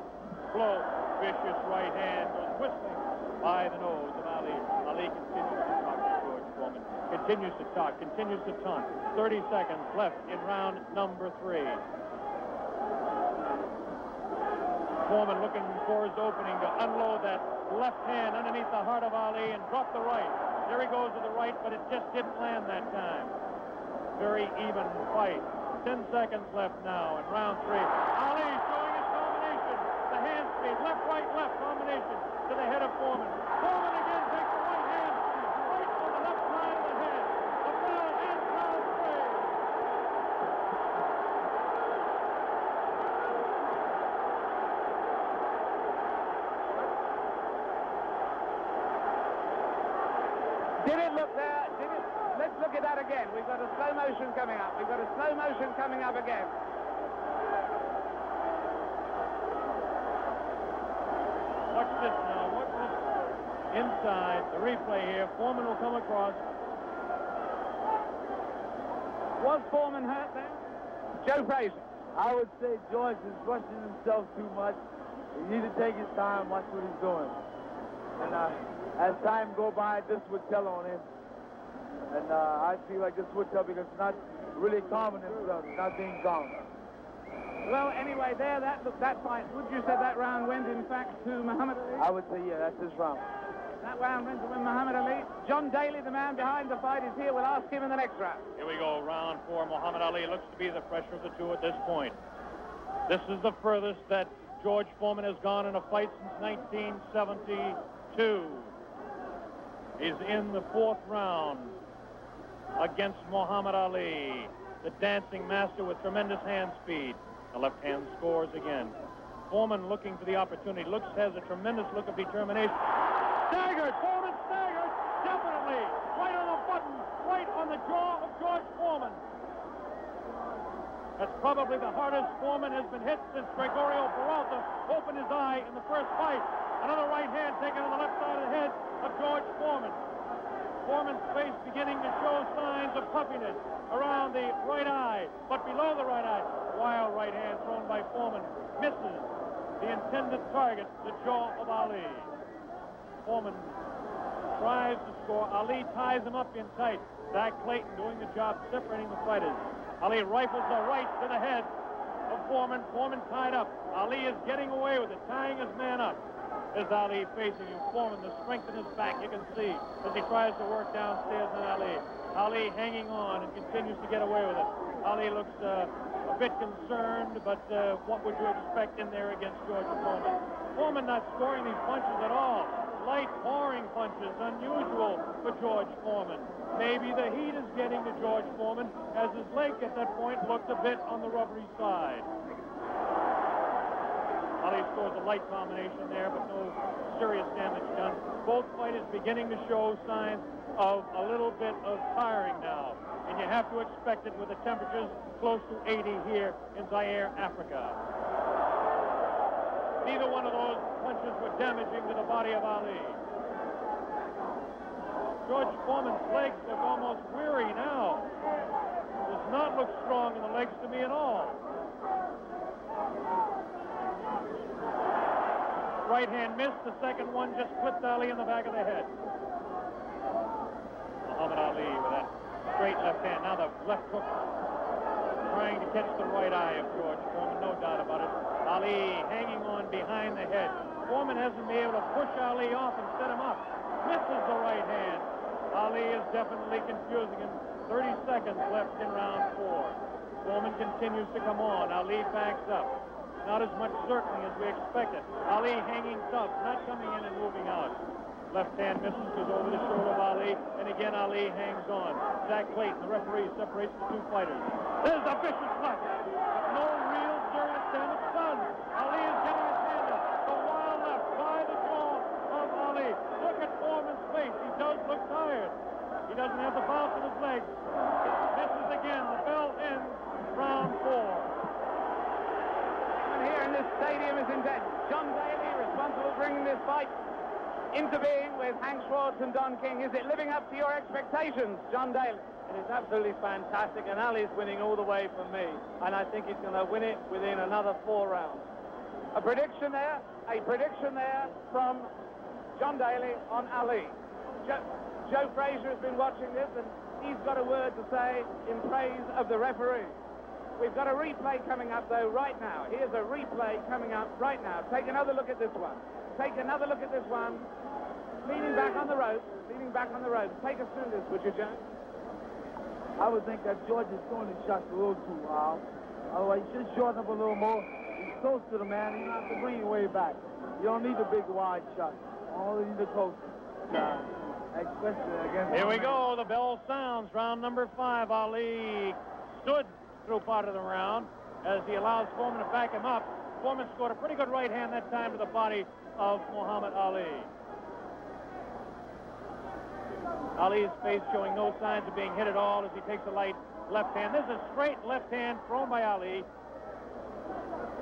blow. Vicious right hand was whistling by the nose of Ali. Ali continues to talk to George Foreman. Continues to talk, continues to taunt. 30 seconds left in round number 3. Foreman looking for his opening to unload that left hand underneath the heart of Ali and drop the right. There he goes with the right, but it just didn't land that time. Very even fight. 10 seconds left now in round 3. Ali showing his combination. The hand speed, left combination to the head of Foreman. Foreman again takes the right hand right on the left side of the head. The bell ends round 3. Did it look there? Let's look at that again. We've got a slow motion coming up. We've got a slow motion coming up again. Watch this now. Watch this inside. The replay here. Foreman will come across. Was Foreman hurt there? Joe Frazier. I would say George is rushing himself too much. He needs to take his time, watch what he's doing. And as time go by, this would tell on him. And I feel like this would tell because really calming themselves, not being calm. Well, anyway, that fight, would you say that round went, in fact, to Muhammad Ali? I would say, yeah, that's his round. That round went to Muhammad Ali. John Daly, the man behind the fight, is here. We'll ask him in the next round. Here we go, round 4. Muhammad Ali looks to be the fresher of the two at this point. This is the furthest that George Foreman has gone in a fight since 1972. He's in the 4th round against Muhammad Ali, the dancing master with tremendous hand speed. The left hand scores again. Foreman looking for the opportunity. Has a tremendous look of determination. Staggered! Foreman staggered! Definitely! Right on the button! Right on the jaw of George Foreman. That's probably the hardest Foreman has been hit since Gregorio Peralta opened his eye in the first fight. Another right hand taken on the left side of the head of George Foreman. Foreman's face beginning to show signs of puffiness around the right eye, but below the right eye. Wild right hand thrown by Foreman. Misses the intended target, the jaw of Ali. Foreman tries to score. Ali ties him up in tight. Zach Clayton doing the job separating the fighters. Ali rifles the right to the head of Foreman. Foreman tied up. Ali is getting away with it, tying his man up. As Ali facing him, Foreman, the strength in his back, you can see as he tries to work downstairs on Ali. Ali hanging on and continues to get away with it. Ali looks a bit concerned, but what would you expect in there against George Foreman? Foreman not scoring these punches at all. Light pouring punches, unusual for George Foreman. Maybe the heat is getting to George Foreman, as his leg at that point looked a bit on the rubbery side. Ali scores a light combination there, but no serious damage done. Both fighters beginning to show signs of a little bit of tiring now, and you have to expect it with the temperatures close to 80 here in Zaire, Africa. Neither one of those punches were damaging to the body of Ali. George Foreman's legs look almost weary now. Does not look strong in the legs to me at all. Right hand missed. The second one just clipped Ali in the back of the head. Muhammad Ali with that straight left hand. Now the left hook trying to catch the right eye of George Foreman, no doubt about it. Ali hanging on behind the head. Foreman hasn't been able to push Ali off and set him up. Misses the right hand. Ali is definitely confusing him. 30 seconds left in round 4. Foreman continues to come on. Ali backs up. Not as much certainly as we expected. Ali hanging tough, not coming in and moving out. Left hand misses, goes over the shoulder of Ali, and again Ali hangs on. Zach Clayton, the referee, separates the two fighters. There's a vicious left. No real serious damage done. Ali is getting his hand up. The wild left by the jaw of Ali. Look at Foreman's face. He does look tired. He doesn't have the bounce in his legs. Misses again. The bell ends round 4. And here in this stadium is indeed John Daly, responsible for bringing this fight into being with Hank Schwartz and Don King. Is it living up to your expectations, John Daly? It is absolutely fantastic, and Ali's winning all the way for me. And I think he's going to win it within another 4 rounds. A prediction there from John Daly on Ali. Joe Frazier has been watching this, and he's got a word to say in praise of the referee. We've got a replay coming up, though, right now. Here's a replay coming up right now. Take another look at this one. Take another look at this one. Leaning back on the rope. Take us through this, would you, Joe? I would think that George is throwing his shots a little too wild. Otherwise, he should shorten up a little more. He's close to the man. You don't have to bring your way back. You don't need the big wide shot. Only need the close. Especially against. Here we go. The bell sounds. Round number 5. Ali stood through part of the round as he allows Foreman to back him up. Foreman scored a pretty good right hand that time to the body of Muhammad Ali. Ali's face showing no signs of being hit at all as he takes a light left hand. This is a straight left hand thrown by Ali.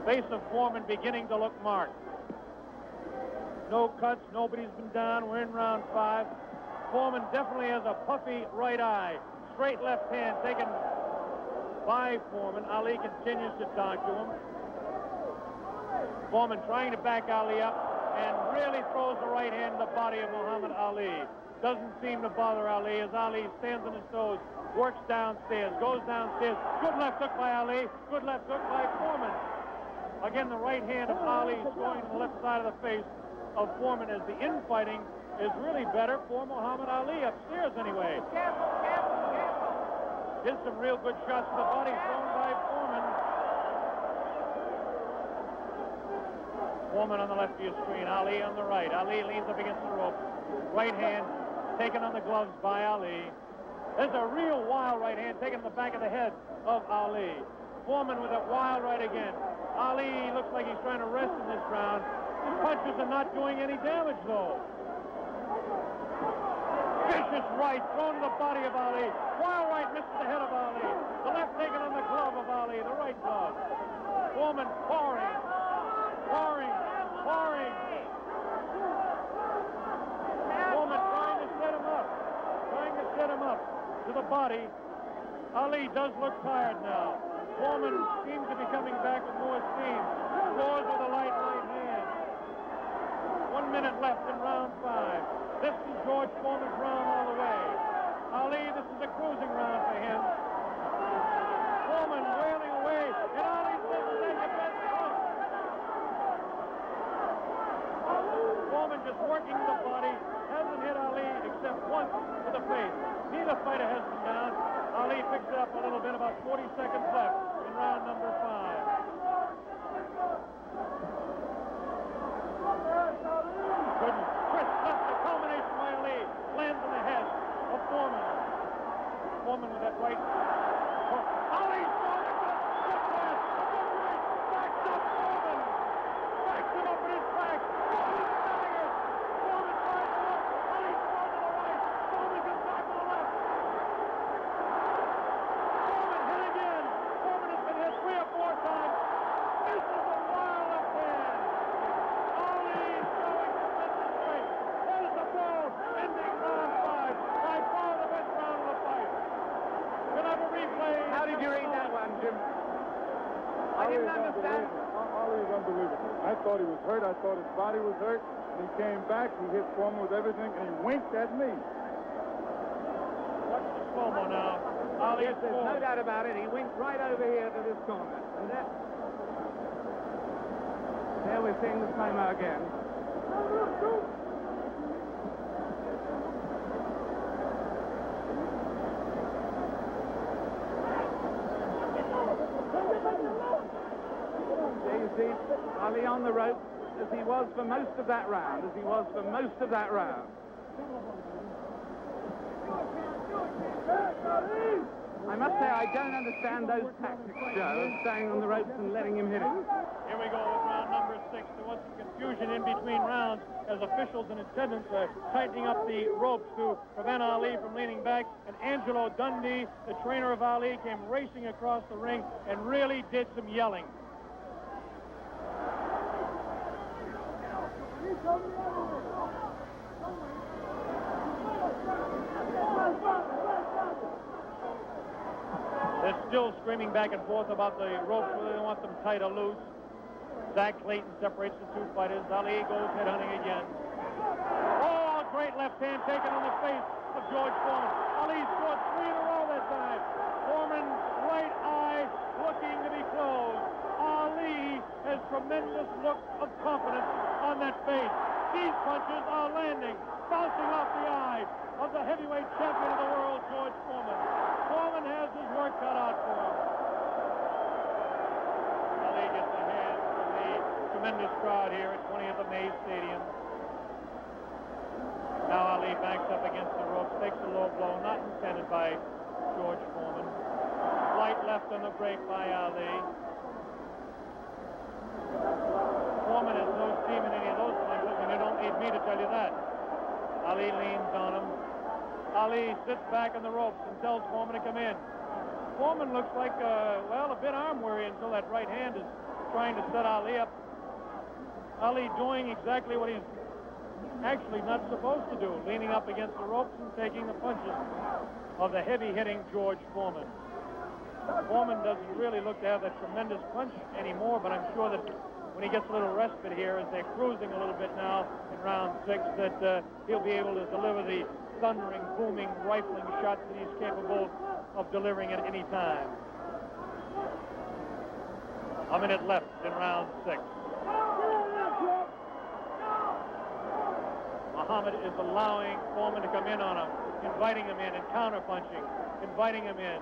Face of Foreman beginning to look marked. No cuts, nobody's been down. We're in round 5. Foreman definitely has a puffy right eye. Straight left hand taken by Foreman. Ali continues to dodge to him. Foreman trying to back Ali up and really throws the right hand in the body of Muhammad Ali. doesn't seem to bother Ali as Ali stands on his toes, works downstairs, goes downstairs. Good left hook by Ali, good left hook by Foreman. Again, the right hand of Ali is going to the left side of the face of Foreman as the infighting is really better for Muhammad Ali, upstairs anyway. Did some real good shots to the body thrown by Foreman. Foreman on the left of your screen, Ali on the right. Ali leans up against the rope. Right hand taken on the gloves by Ali. There's a real wild right hand taken in the back of the head of Ali. Foreman with that wild right again. Ali looks like he's trying to rest in this round. His punches are not doing any damage, though. Vicious right thrown to the body of Ali. Wild right misses the head of Ali. The left taken on the glove of Ali, the right glove. Foreman pouring. Foreman trying to set him up to the body. Ali does look tired now. Foreman seems to be coming back with more steam. Scores with a light right hand. 1 minute left in round 5. This is George Foreman's round all the way. Ali, this is a cruising round for him. Foreman wailing away, and Ali doesn't take a best punch. Foreman just working the body, hasn't hit Ali except once to the face. Neither fighter has him down. Ali picks it up a little bit, about 40 seconds left in round number 5. Good twist left, the culmination by Ali. Lands on the head of Foreman. Foreman with that right. Ali throwing a good pass. A good right. Backs up Foreman. Backs him up in his back. Foreman staggers. Foreman tries to look. Ali thrown to the right. Foreman comes back to the left. Foreman hit again. Foreman has been hit 3 or 4 times. This is a wild left hand. Ali showing tremendous strength. There's the ball. Ending round 5. By far the best round of the fight. We'll have a replay. How did you read that one, Jim? I didn't understand. Ali is unbelievable. I thought he was hurt. I thought his body was hurt. And he came back. He hit Foreman with everything, and he winked at me. Watch the slow-mo now. Ali Yes, there's no doubt about it. He winked right over here to this corner. And there we're seeing the slow-mo again. There you see Ali on the rope as he was for most of that round, I must say I don't understand those tactics, Joe, of staying on the ropes and letting him hit it. Here we go with round number 6. There was some confusion in between rounds as officials and attendants are tightening up the ropes to prevent Ali from leaning back. And Angelo Dundee, the trainer of Ali, came racing across the ring and really did some yelling. They're still screaming back and forth about the ropes, whether they want them tight or loose. Zach Clayton separates the 2 fighters. Ali goes headhunting again. Oh, a great left hand taken on the face of George Foreman. Ali scored 3 in a row that time. Foreman's right eye looking to be closed. Ali has tremendous look of confidence on that face. These punches are landing, bouncing off the eye of the heavyweight champion of the world, George Foreman. Foreman has his work cut out for him. Ali gets a hand from the tremendous crowd here at 20th of May Stadium. Now Ali backs up against the ropes, takes a low blow, not intended by George Foreman. Light left on the break by Ali. Foreman has no steam in any of those punches, and you don't need me to tell you that. Ali leans on him. Ali sits back on the ropes and tells Foreman to come in. Foreman looks like, a bit arm-weary until that right hand is trying to set Ali up. Ali doing exactly what he's actually not supposed to do, leaning up against the ropes and taking the punches of the heavy-hitting George Foreman. Foreman doesn't really look to have that tremendous punch anymore, but I'm sure that when he gets a little respite here, as they're cruising a little bit now in round 6, that he'll be able to deliver the thundering, booming, rifling shots that he's capable of delivering at any time. A minute left in round 6. Muhammad is allowing Foreman to come in on him, inviting him in and counter-punching, inviting him in,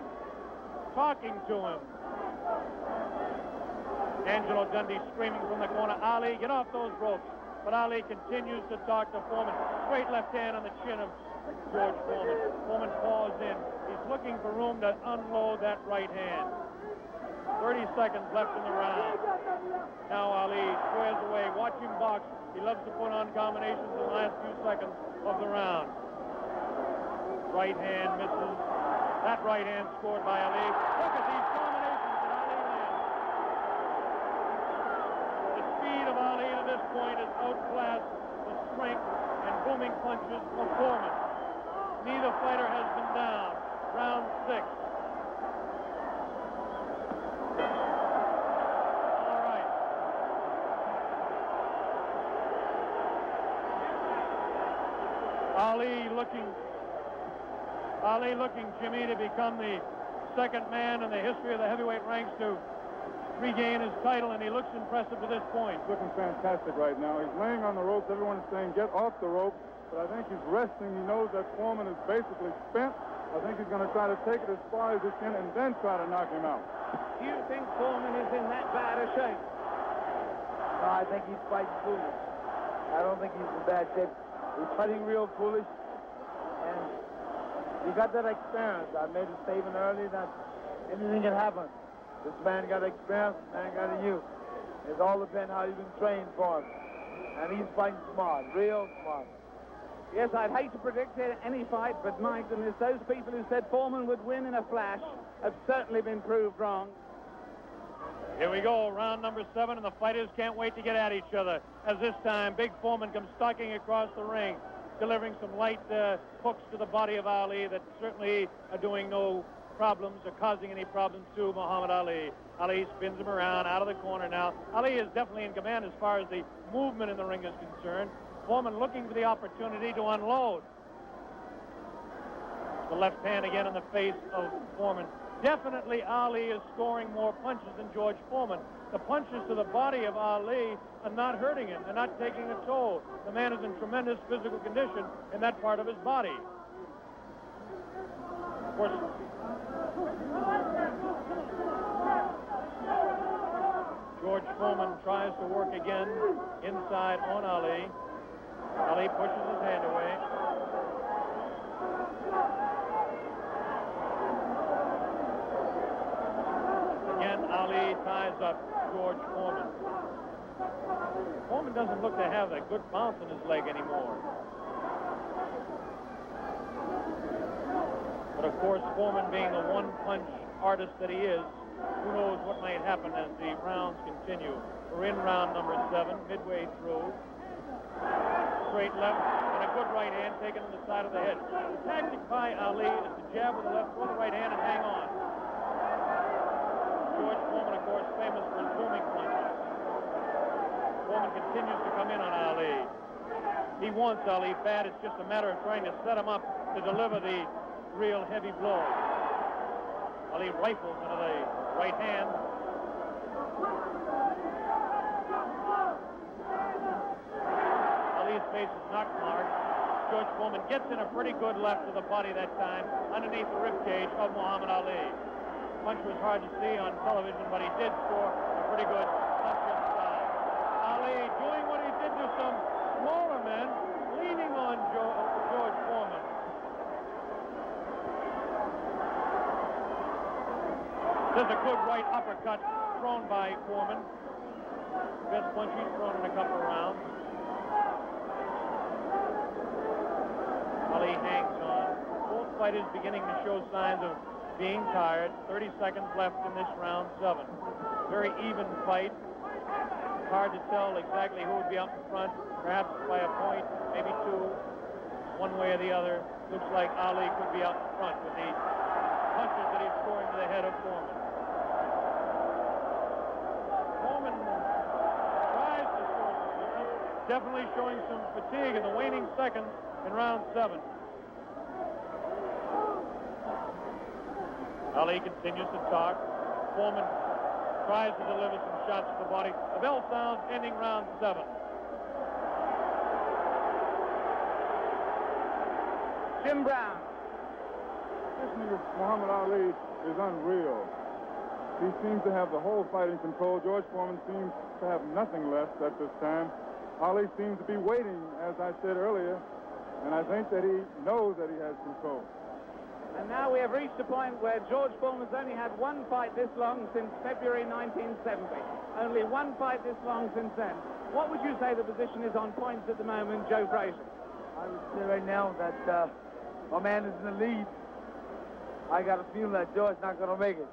talking to him. Angelo Dundee screaming from the corner, Ali, get off those ropes. But Ali continues to talk to Foreman. Straight left hand on the chin of George Foreman. Foreman falls in. He's looking for room to unload that right hand. 30 seconds left in the round. Now Ali squares away. Watch him box. He loves to put on combinations in the last few seconds of the round. Right hand misses. That right hand scored by Ali. Look at these combinations that Ali lands. The speed of Ali to this point has outclassed the strength and booming punches of Foreman. Neither fighter has been down. Round 6. All right. Ali looking, Jimmy, to become the second man in the history of the heavyweight ranks to regain his title, and he looks impressive to this point. He's looking fantastic right now. He's laying on the ropes. Everyone is saying, get off the ropes. But I think he's resting. He knows that Foreman is basically spent. I think he's going to try to take it as far as he can and then try to knock him out. Do you think Foreman is in that bad a shape? No, I think he's fighting foolish. I don't think he's in bad shape. He's fighting real foolish. And you got that experience. I made a statement earlier that anything can happen. This man got experience, this man got a youth. It all depends how you've been trained for him. And he's fighting smart, real smart. Yes, I'd hate to predict any fight, but my goodness, those people who said Foreman would win in a flash have certainly been proved wrong. Here we go, round number 7, and the fighters can't wait to get at each other. As this time, Big Foreman comes stalking across the ring, delivering some light hooks to the body of Ali that certainly are doing no problems or causing any problems to Muhammad Ali. Ali spins him around out of the corner now. Ali is definitely in command as far as the movement in the ring is concerned. Foreman looking for the opportunity to unload. The left hand again in the face of Foreman. Definitely Ali is scoring more punches than George Foreman. The punches to the body of Ali are not hurting him. They're not taking a toll. The man is in tremendous physical condition in that part of his body. Of course, George Foreman tries to work again inside on Ali. Ali pushes his hand away. Again, Ali ties up George Foreman. Foreman doesn't look to have a good bounce in his leg anymore. But of course, Foreman being the one-punch artist that he is, who knows what might happen as the rounds continue. We're in round number 7, midway through. Straight left and a good right hand taken on the side of the head. The tactic by Ali is to jab with the left, throw the right hand, and hang on. George Foreman, of course, famous for his booming punches. Foreman continues to come in on Ali. He wants Ali bad. It's just a matter of trying to set him up to deliver the real heavy blows. Ali rifles into the right hand. Ali's face is not marked. George Foreman gets in a pretty good left to the body that time, underneath the ribcage of Muhammad Ali. Punch was hard to see on television, but he did score a pretty good punch inside. Ali doing what he did to some smaller men, leaning on George Foreman. There's a good right uppercut thrown by Foreman. Best punch he's thrown in a couple of rounds. Ali hangs on. Both fighters beginning to show signs of being tired. 30 seconds left in this round 7. Very even fight. Hard to tell exactly who would be up in front. Perhaps by a point, maybe 2, one way or the other. Looks like Ali could be out in front with the punches that he's scoring to the head of Foreman. Foreman tries to score some, definitely showing some fatigue in the waning seconds in round 7. Ali continues to talk. Foreman tries to deliver some shots to the body. The bell sounds, ending round 7. Jim Brown. This nigga Muhammad Ali is unreal. He seems to have the whole fight in control. George Foreman seems to have nothing left at this time. Ali seems to be waiting, as I said earlier, and I think that he knows that he has control. And now we have reached a point where George Foreman's only had one fight this long since February 1970. Only one fight this long since then. What would you say the position is on points at the moment, Joe Frazier? I would say right now that my man is in the lead. I got a feeling that George's not going to make it.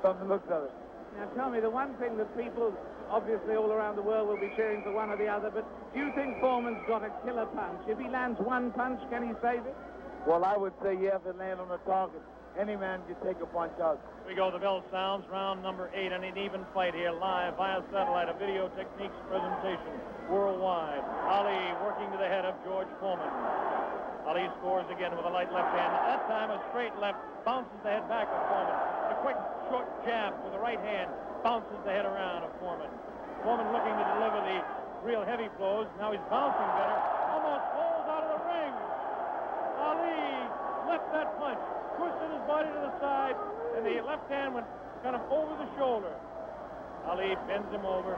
From the looks of it. Now tell me, the one thing that people, obviously all around the world, will be cheering for one or the other, but do you think Foreman's got a killer punch? If he lands one punch, can he save it? Well, I would say, yeah, if it lands on the target, any man can take a punch out. We go, the bell sounds, round number 8, and an even fight here live via satellite, a video techniques presentation worldwide. Ali working to the head of George Foreman. Ali scores again with a light left hand. That time a straight left bounces the head back of Foreman. A quick short jab with the right hand bounces the head around of Foreman. Foreman looking to deliver the real heavy blows. Now he's bouncing better. Almost falls out of the ring. Ali left that punch, twisted his body to the side, and the left hand went kind of over the shoulder. Ali bends him over.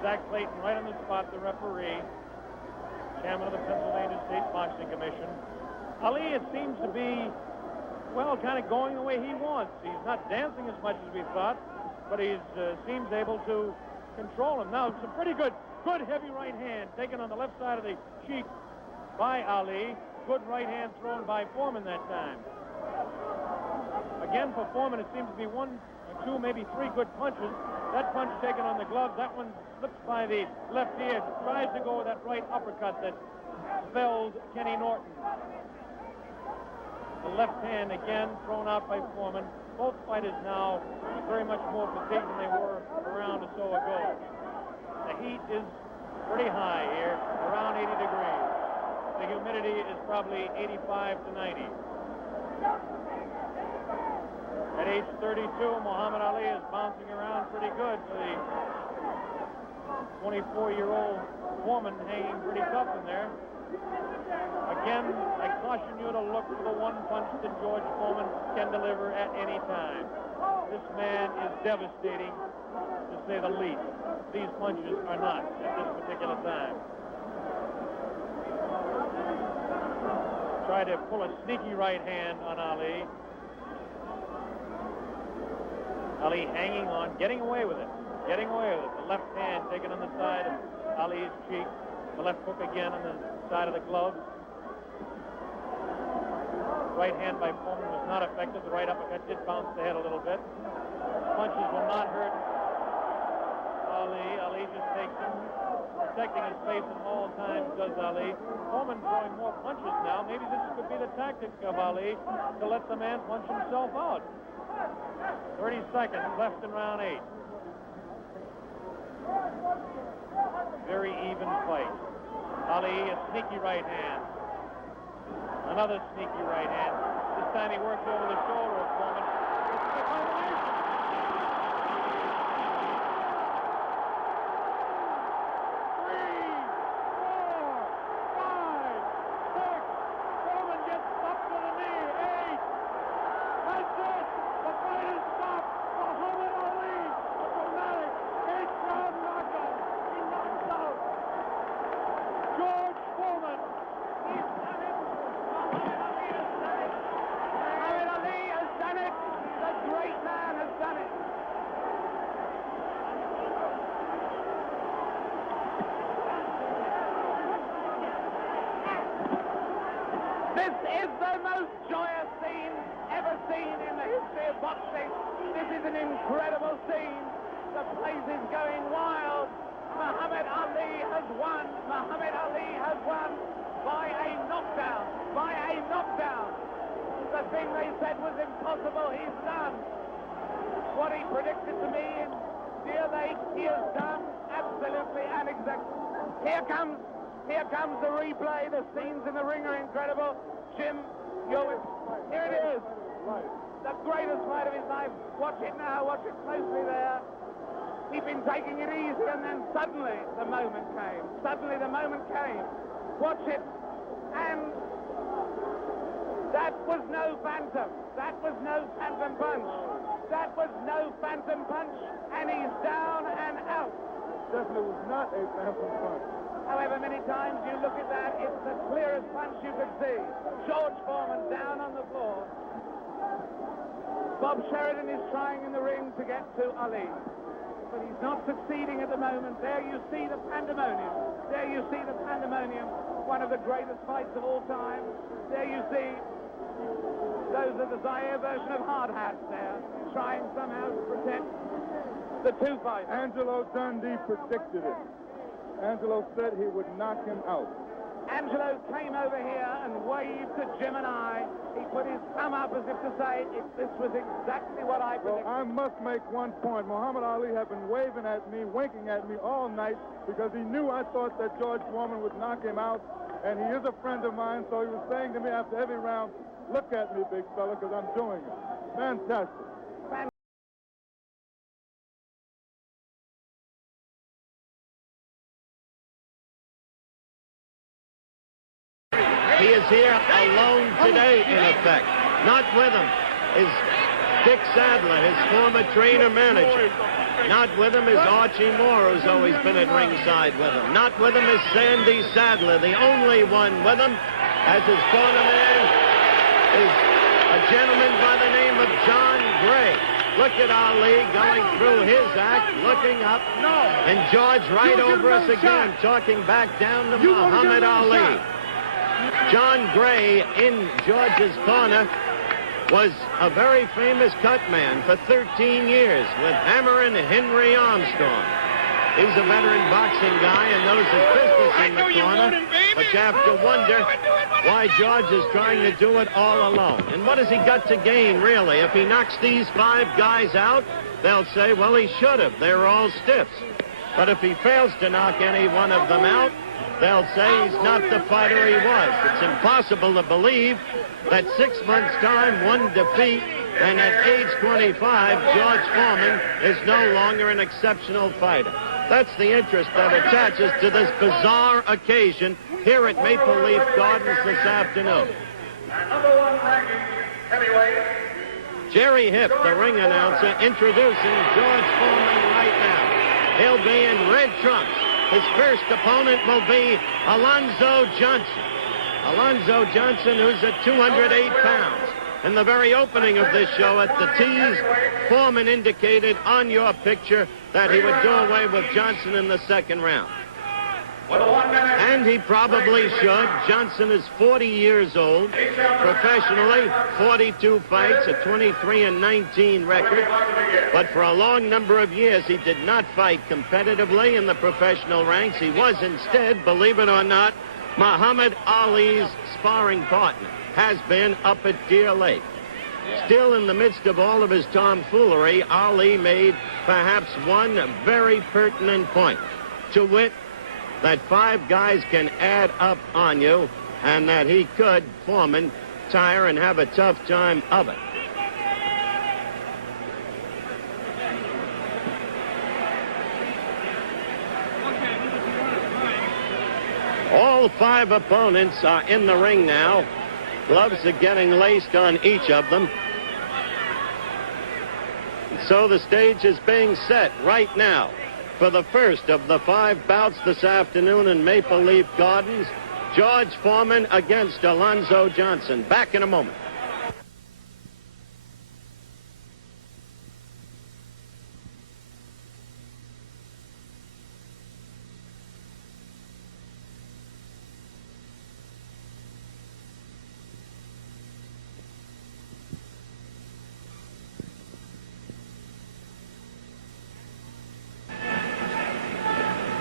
Zach Clayton right on the spot, the referee, chairman of the Pennsylvania State Boxing Commission. Ali, it seems to be, well, kind of going the way he wants. He's not dancing as much as we thought, but he seems able to control him. Now, it's a pretty good heavy right hand taken on the left side of the cheek by Ali. Good right hand thrown by Foreman that time. Again, for Foreman, it seems to be 1 or 2, maybe 3 good punches. That punch taken on the glove, that one slips by the left ear, tries to go with that right uppercut that felled Kenny Norton. The left hand again thrown out by Foreman. Both fighters now very much more fatigued than they were a round or so ago. The heat is pretty high here, around 80 degrees. The humidity is probably 85 to 90. At age 32, Muhammad Ali is bouncing around pretty good for the 24-year-old Foreman, hanging pretty tough in there. Again, I caution you to look for the one punch that George Foreman can deliver at any time. This man is devastating, to say the least. These punches are not at this particular time. Try to pull a sneaky right hand on Ali. Ali hanging on, getting away with it. Getting away with it. The left hand taken on the side of Ali's cheek. The left hook again on the side of the glove. Right hand by Foreman was not effective. The right uppercut did bounce the head a little bit. Punches will not hurt Ali. Ali just takes him, protecting his face at all times, does Ali. Foreman throwing more punches now. Maybe this could be the tactic of Ali to let the man punch himself out. 30 seconds left in round 8. Very even fight. Ali, a sneaky right hand. Another sneaky right hand. This time he works over the shoulder of Foreman. It's the combination. 3, 4, 5, 6. Foreman gets up to the knee. 8. That's it. The fight is stopped. Muhammad Ali, a dramatic 8-round knockout. He knocks out George Foreman. He's done it. Muhammad Ali has done it. Muhammad Ali has done it. The great man has done it. This is the most joyous scene ever seen in the history of boxing. This is an incredible scene. The place is going wild. Muhammad Ali has won. Muhammad Ali has won by a knockdown. By a knockdown. The thing they said was impossible, he's done. What he predicted to me in Deer Lake, he has done absolutely and exactly. Here comes the replay. The scenes in the ring are incredible. Jim, here it is. The greatest fight of his life. Watch it now. Watch it closely there. He'd been taking it easy, and then suddenly the moment came. Suddenly the moment came. Watch it. And that was no phantom. That was no phantom punch. That was no phantom punch, and he's down and out. Definitely was not a phantom punch. However many times you look at that, it's the clearest punch you could see. George Foreman down on the floor. Bob Sheridan is trying in the ring to get to Ali, but he's not succeeding at the moment. There you see the pandemonium. There you see the pandemonium, one of the greatest fights of all time. There you see those are the Zaire version of hard hats there, trying somehow to protect the two fighters. Angelo Dundee predicted it. Angelo said he would knock him out. Angelo came over here and waved to Jim and I. He put his thumb up as if to say, this was exactly what I predicted. Well, I must make one point. Muhammad Ali had been waving at me, winking at me all night because he knew I thought that George Foreman would knock him out, and he is a friend of mine, so he was saying to me after every round, look at me, big fella, because I'm doing it. Fantastic. He is here alone today, in effect. Not with him is Dick Sadler, his former trainer-manager. Not with him is Archie Moore, who's always been at ringside with him. Not with him is Sandy Sadler. The only one with him, as his corner man, is a gentleman by the name of John Gray. Look at Ali going through his act, looking up. And George right over us again, talking back down to Muhammad Ali. John Gray in George's corner was a very famous cut man for 13 years with Hammer and Henry Armstrong. He's a veteran boxing guy and knows his business in the corner, but you have to wonder why George is trying to do it all alone. And what has he got to gain, really? If he knocks these 5 guys out, they'll say, well, he should have. They're all stiffs. But if he fails to knock any one of them out, they'll say he's not the fighter he was. It's impossible to believe that 6 months' time, 1 defeat, and at age 25, George Foreman is no longer an exceptional fighter. That's the interest that attaches to this bizarre occasion here at Maple Leaf Gardens this afternoon. Jerry Hipp, the ring announcer, introducing George Foreman right now. He'll be in red trunks. His first opponent will be Alonzo Johnson. Alonzo Johnson, who's at 208 pounds. In the very opening of this show at the tees, Foreman indicated on your picture that he would do away with Johnson in the second round. And he probably should. Johnson is 40 years old. Professionally, 42 fights, a 23-19 record. But for a long number of years, he did not fight competitively in the professional ranks. He was instead, believe it or not, Muhammad Ali's sparring partner. Has been up at Deer Lake. Still in the midst of all of his tomfoolery, Ali made perhaps one very pertinent point, to wit, that 5 guys can add up on you, and that he could, Foreman, tire and have a tough time of it. All 5 opponents are in the ring now. Gloves are getting laced on each of them. So the stage is being set right now for the first of the 5 bouts this afternoon in Maple Leaf Gardens. George Foreman against Alonzo Johnson. Back in a moment.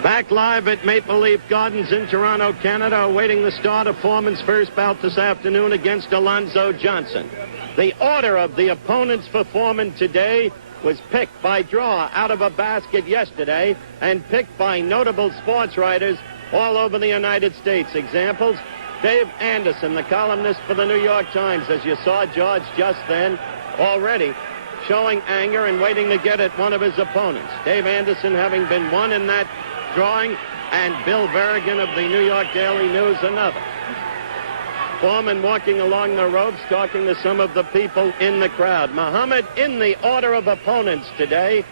Back live at Maple Leaf Gardens in Toronto, Canada, awaiting the start of Foreman's first bout this afternoon against Alonzo Johnson. The order of the opponents for Foreman today was picked by draw out of a basket yesterday and picked by notable sports writers all over the United States. Examples, Dave Anderson, the columnist for the New York Times, as you saw George just then, already showing anger and waiting to get at one of his opponents. Dave Anderson having been one in that drawing, and Bill Berrigan of the New York Daily News another. Foreman walking along the ropes, talking to some of the people in the crowd. Muhammad, in the order of opponents today,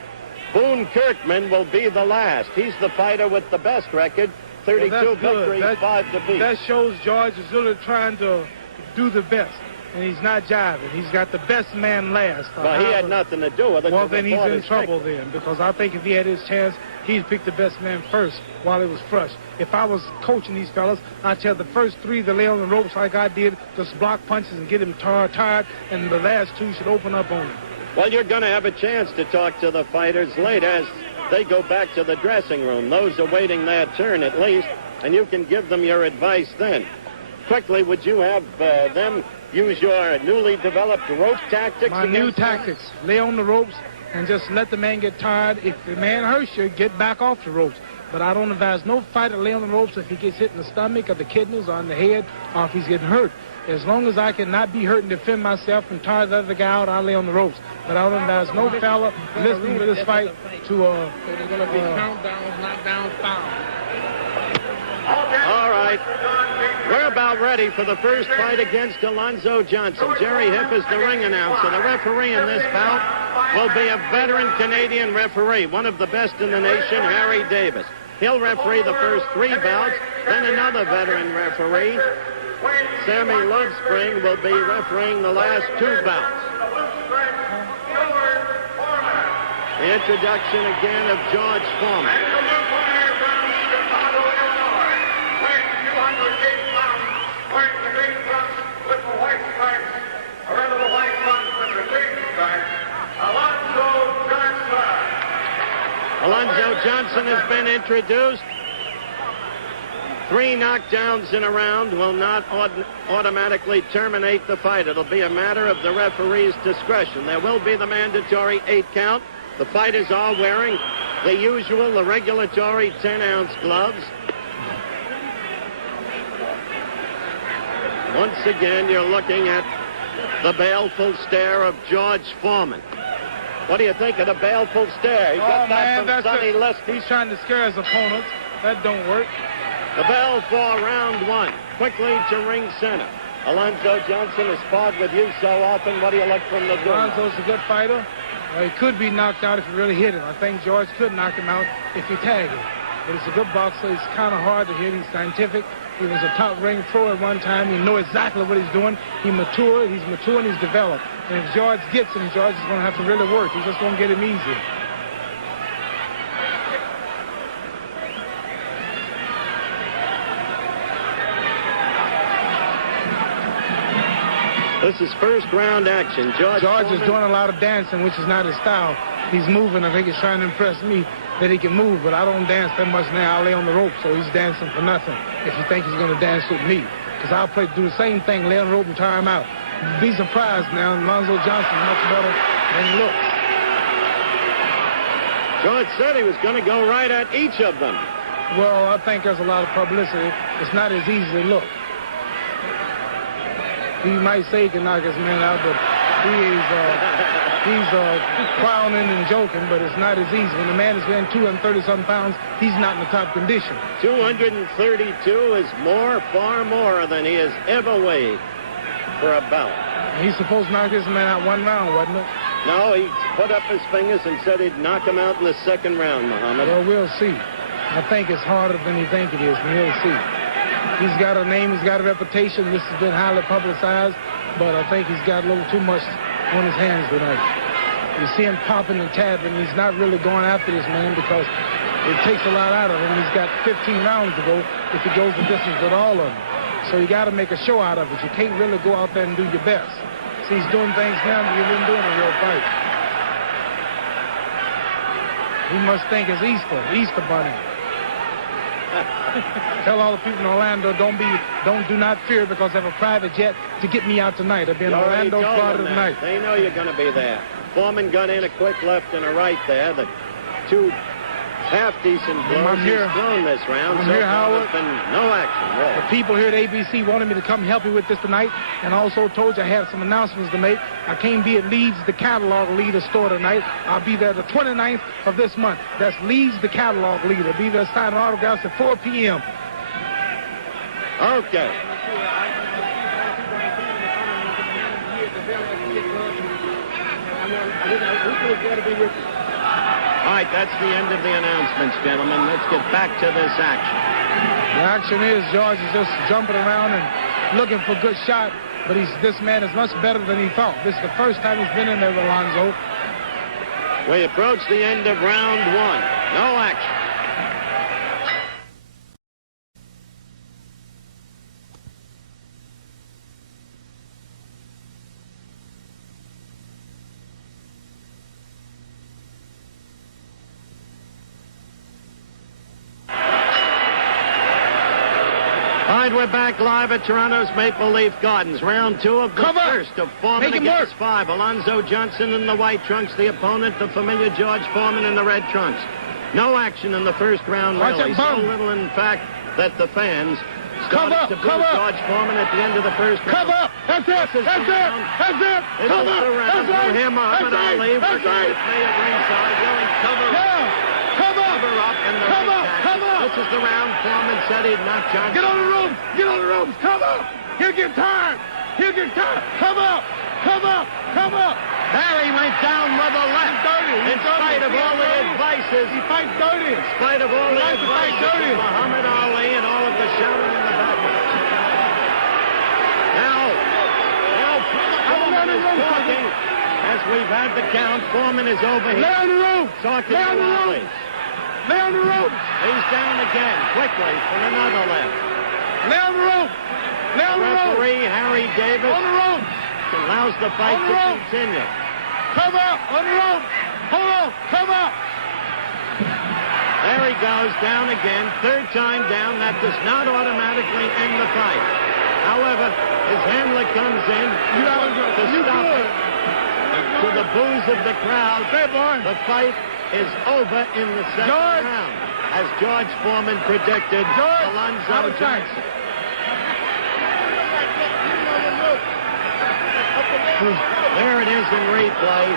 Boone Kirkman will be the last. He's the fighter with the best record, 32 victories, 5 defeats. That shows George is really trying to do the best, and he's not jiving. He's got the best man last. Well, he had nothing to do with it. Well, then he's in trouble then, because I think if he had his chance, he'd pick the best man first while it was fresh. If I was coaching these fellas, I'd tell the first 3 to lay on the ropes like I did, just block punches and get him tired, and the last 2 should open up on him. Well, you're going to have a chance to talk to the fighters later as they go back to the dressing room. Those awaiting their turn at least, and you can give them your advice then. Quickly, would you have them use your newly developed rope tactics? My new tactics. Lay on the ropes and just let the man get tired. If the man hurts you, get back off the ropes. But I don't advise no fighter lay on the ropes if he gets hit in the stomach or the kidneys or on the head or if he's getting hurt. As long as I cannot be hurt and defend myself and tire the other guy out, I'll lay on the ropes. But I don't advise no fella listening to this fight to there's going to be countdowns, knockdowns, fouls. All right. We're about ready for the first fight against Alonzo Johnson. Jerry Hiff is the ring announcer. The referee in this bout will be a veteran Canadian referee, one of the best in the nation, Harry Davis. He'll referee the first 3 bouts, then another veteran referee, Sammy Lovespring, will be refereeing the last 2 bouts. The introduction again of George Foreman. Alonzo Johnson has been introduced. 3 knockdowns in a round will not automatically terminate the fight. It'll be a matter of the referee's discretion. There will be the mandatory 8 count. The fighters are wearing the usual, the regulatory 10-ounce gloves. Once again, you're looking at the baleful stare of George Foreman. What do you think of the baleful stare? He got that from Sonny Liston. He's trying to scare his opponents. That don't work. The bell for round 1. Quickly to ring center. Alonzo Johnson has fought with you so often. What do you look from the door? Alonzo's a good fighter. He could be knocked out if you really hit him. I think George could knock him out if he tagged him. But he's a good boxer. He's kind of hard to hit. He's scientific. He was a top ring thrower at one time. He knows exactly what he's doing. He's mature and he's developed. And if George gets him, George is going to have to really work. He's just going to get him easy. This is first round action. George is doing a lot of dancing, which is not his style. He's moving. I think he's trying to impress me that he can move, but I don't dance that much now. I lay on the rope, so he's dancing for nothing if you think he's going to dance with me. Because I'll do the same thing, lay on the rope and tire him out. Be surprised now. Alonzo Johnson is much better than he looks. George said he was going to go right at each of them. Well, I think there's a lot of publicity. It's not as easy as it looks. He might say he can knock his man out, but he's clowning and joking, but it's not as easy. When the man is weighing 230-something pounds, he's not in the top condition. 232 is far more than he has ever weighed for a bout. He's supposed to knock this man out 1 round, wasn't it? No, he put up his fingers and said he'd knock him out in the 2nd round, Muhammad. Well, we'll see. I think it's harder than you think it is, and we'll see. He's got a name, he's got a reputation. This has been highly publicized, but I think he's got a little too much on his hands tonight. You see him popping and tapping. He's not really going after this man because it takes a lot out of him. He's got 15 rounds to go if he goes the distance with all of them. So you got to make a show out of it. You can't really go out there and do your best. See, he's doing things now that he wouldn't do in a real fight. He must think it's Easter Bunny. Tell all the people in Orlando, do not fear because I have a private jet to get me out tonight. I'll be in Orlando, Florida tonight. They know you're going to be there. Foreman got in a quick left and a right there. The 2 half-decent blows he's thrown this round. I'm so here, far, Howard. there's been no action there. The people here at ABC wanted me to come help you with this tonight, and also told you I had some announcements to make. I can't be at Leeds, the catalog leader store tonight. I'll be there the 29th of this month. That's Leeds, the catalog leader. Be there signing autographs at 4 p.m. Okay. All right, that's the end of the announcements, gentlemen. Let's get back to this action. The action is George is just jumping around and looking for a good shot, but this man is much better than he thought. This is the first time he's been in there, Alonzo. We approach the end of round one. No action. All right, we're back live at Toronto's Maple Leaf Gardens. Round two of the first of Foreman against five. Alonzo Johnson in the white trunks. The opponent, the familiar George Foreman in the red trunks. No action in the first round, really. So little, in fact, that the fans started to boo George Foreman at the end of the first round. Cover! That's it! That's it! That's it! This is the round. We'll hear Muhammad Ali working with me at ringside, yelling, cover up. Cover up in the ring action. This is the round. Foreman said he'd knock Johnson. Get on the ropes! Get on the ropes! Come up! He'll get tired! He'll get tired! Come up! Come up! Come up! Harry went down with a left. In spite of all the advices. He fights dirty. In spite of all the advices of Muhammad Ali and all of the shouting in the background. Now Foreman is talking. As we've had the count, Foreman is over here. Lay on the rope! Talking Lay on the Ali. rope! Lay on the rope! He's down again, quickly, for another left. Lay on the rope! Lay on the rope! Referee Harry Davis on the rope! allows the fight to continue. Come up! On the rope! Hold on! Come up! There he goes, down again. Third time down. That does not automatically end the fight. However, his handler comes in to stop it. To the boos of the crowd, the fight is over in the second round. As George Foreman predicted, Alonzo Johnson. There it is in replay.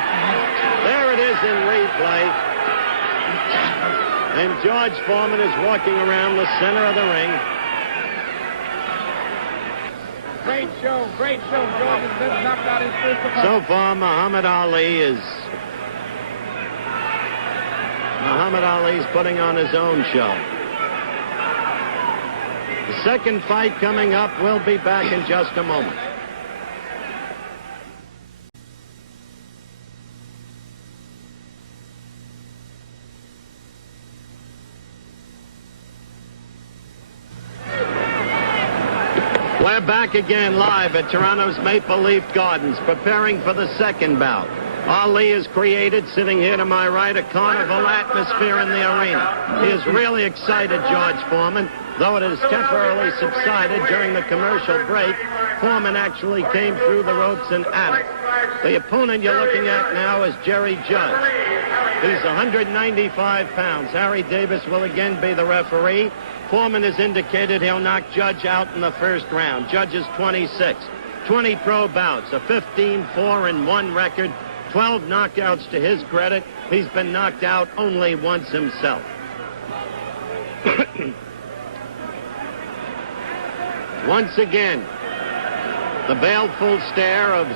There it is in replay. And George Foreman is walking around the center of the ring. Great show, great show. George has been knocked out his first opponent. So far, Muhammad Ali's putting on his own show. The second fight coming up. We'll be back in just a moment. We're back again live at Toronto's Maple Leaf Gardens, preparing for the second bout. Ali has created, sitting here to my right, a carnival atmosphere in the arena. He is really excited, George Foreman, though it has temporarily subsided during the commercial break. Foreman actually came through the ropes and at it. The opponent you're looking at now is Jerry Judge. He's 195 pounds. Harry Davis will again be the referee. Foreman has indicated he'll knock Judge out in the first round. Judge is 26. 20 pro bouts, a 15-4-1 record, 12 knockouts to his credit. He's been knocked out only once himself. Once again, the baleful stare of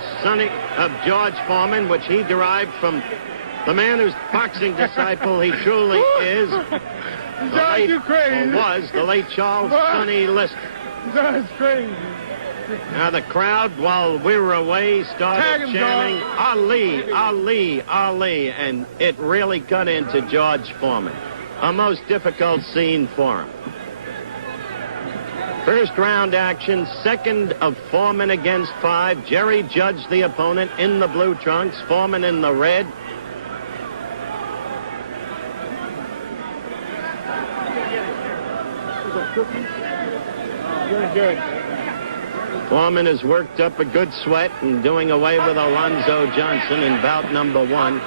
George Foreman, which he derived from the man whose boxing disciple he truly is. George, you crazy. Was the late Charles Sonny Lister. That's crazy. Now the crowd, while we were away, started chanting, Ali, Ali, Ali, and it really got into George Foreman. A most difficult scene for him. First round action, second of Foreman against five. Jerry Judge, the opponent, in the blue trunks, Foreman in the red. Foreman has worked up a good sweat and doing away with Alonzo Johnson in bout number one.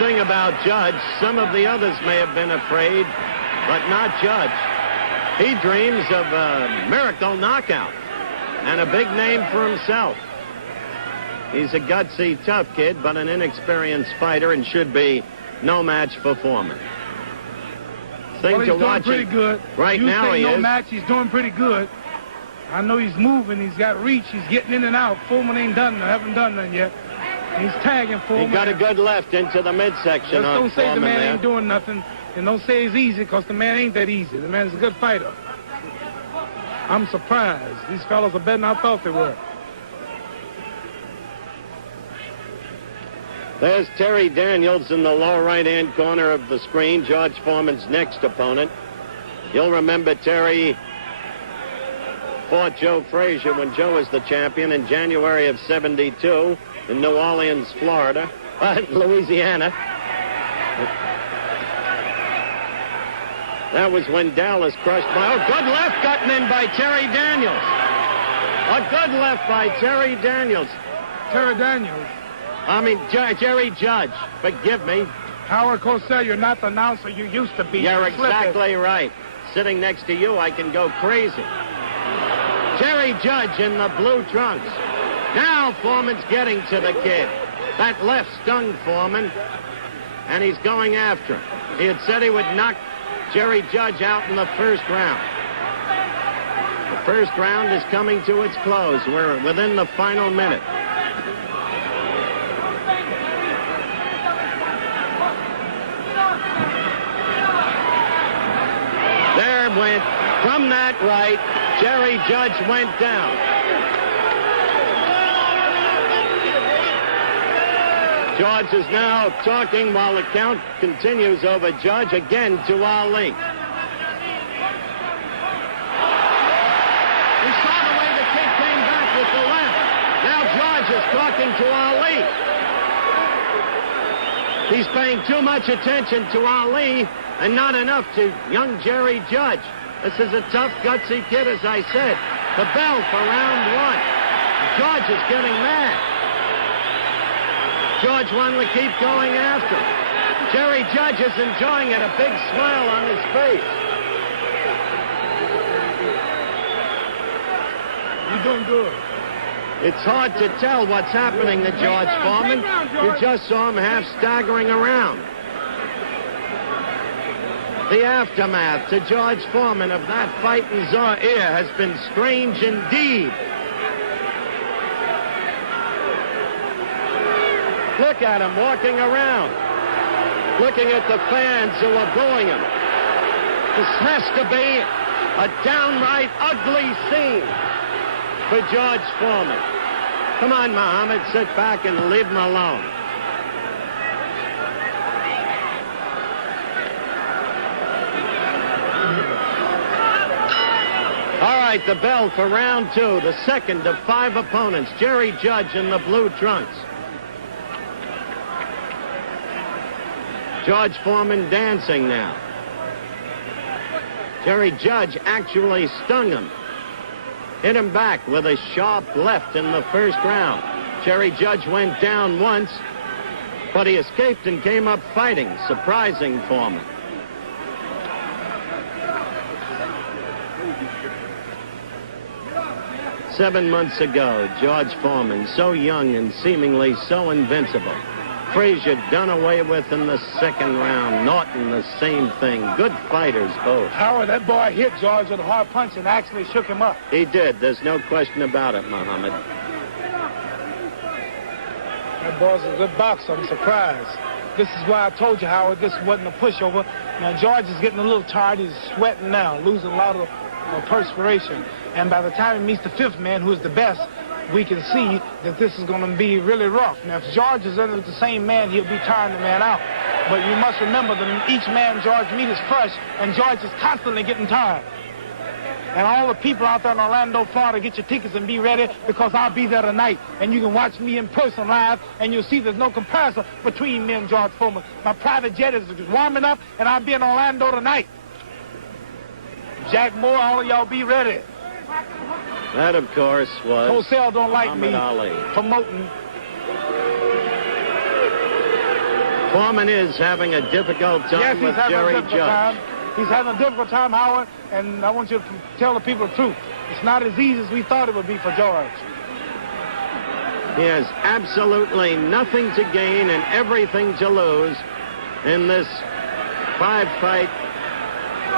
thing about Judge, some of the others may have been afraid, but not Judge. He dreams of a miracle knockout and a big name for himself. He's a gutsy, tough kid, but an inexperienced fighter and should be no match for Foreman. Thing to watch pretty good. Right now he no is. match, he's doing pretty good. I know he's moving, he's got reach, he's getting in and out. Foreman ain't done nothing, haven't done nothing yet. He's tagging Foreman. He got a good left into the midsection on Don't say Foreman the man there. ain't doing nothing, and don't say it's easy, because the man ain't that easy. The man's a good fighter. I'm surprised. These fellas are better than I thought they were. There's Terry Daniels in the lower right-hand corner of the screen, George Foreman's next opponent. You'll remember Terry fought Joe Frazier when Joe was the champion in January of '72 in New Orleans, Florida, Louisiana. That was when Dallas crushed by... Oh, good left gotten in by Terry Daniels. A good left by Terry Daniels. Terry Daniels. I mean, Jerry Judge. Forgive me. Howard Cosell, you're not the announcer you used to be. You're exactly right. Sitting next to you, I can go crazy. Jerry Judge in the blue trunks. Now Foreman's getting to the kid. That left stung Foreman, and he's going after him. He had said he would knock Jerry Judge out in the first round. The first round is coming to its close. We're within the final minute. There went, from that right, Jerry Judge went down. George is now talking while the count continues over Judge again to Ali. We saw the way the kid came back with the left. Now George is talking to Ali. He's paying too much attention to Ali and not enough to young Jerry Judge. This is a tough, gutsy kid, as I said. The bell for round one. George is getting mad. George wanted to keep going after him. Jerry Judge is enjoying it, a big smile on his face. You're doing good. It's hard to tell what's happening to George Foreman. You just saw him half staggering around. The aftermath to George Foreman of that fight in Zaire has been strange indeed. Look at him walking around, looking at the fans who are booing him. This has to be a downright ugly scene for George Foreman. Come on, Muhammad, sit back and leave him alone. All right, the bell for round two, the second of 5 opponents. Jerry Judge in the blue trunks. George Foreman dancing now. Jerry Judge actually stung him. Hit him back with a sharp left in the first round. Jerry Judge went down once, but he escaped and came up fighting, surprising Foreman. Seven months ago, George Foreman, so young and seemingly so invincible. Frazier done away with in the second round. Norton, the same thing. Good fighters, both. Howard, that boy hit George with a hard punch and actually shook him up. He did. There's no question about it, Muhammad. That boy's a good boxer. I'm surprised. This is why I told you, Howard, this wasn't a pushover. Now, George is getting a little tired. He's sweating now, losing a lot of perspiration. And by the time he meets the fifth man, who is the best, we can see that this is going to be really rough. Now, if George is in with the same man, he'll be tiring the man out. But you must remember that each man George meets is fresh, and George is constantly getting tired. And all the people out there in Orlando, Florida, get your tickets and be ready, because I'll be there tonight. And you can watch me in person live, and you'll see there's no comparison between me and George Foreman. My private jet is warming up, and I'll be in Orlando tonight. Jack Moore, all of y'all be ready. That, of course, was Cosell don't like Muhammad me Ali. promoting. Foreman is having a difficult time with Jerry Judge. He's having a difficult time, Howard, and I want you to tell the people the truth. It's not as easy as we thought it would be for George. He has absolutely nothing to gain and everything to lose in this 5-fight.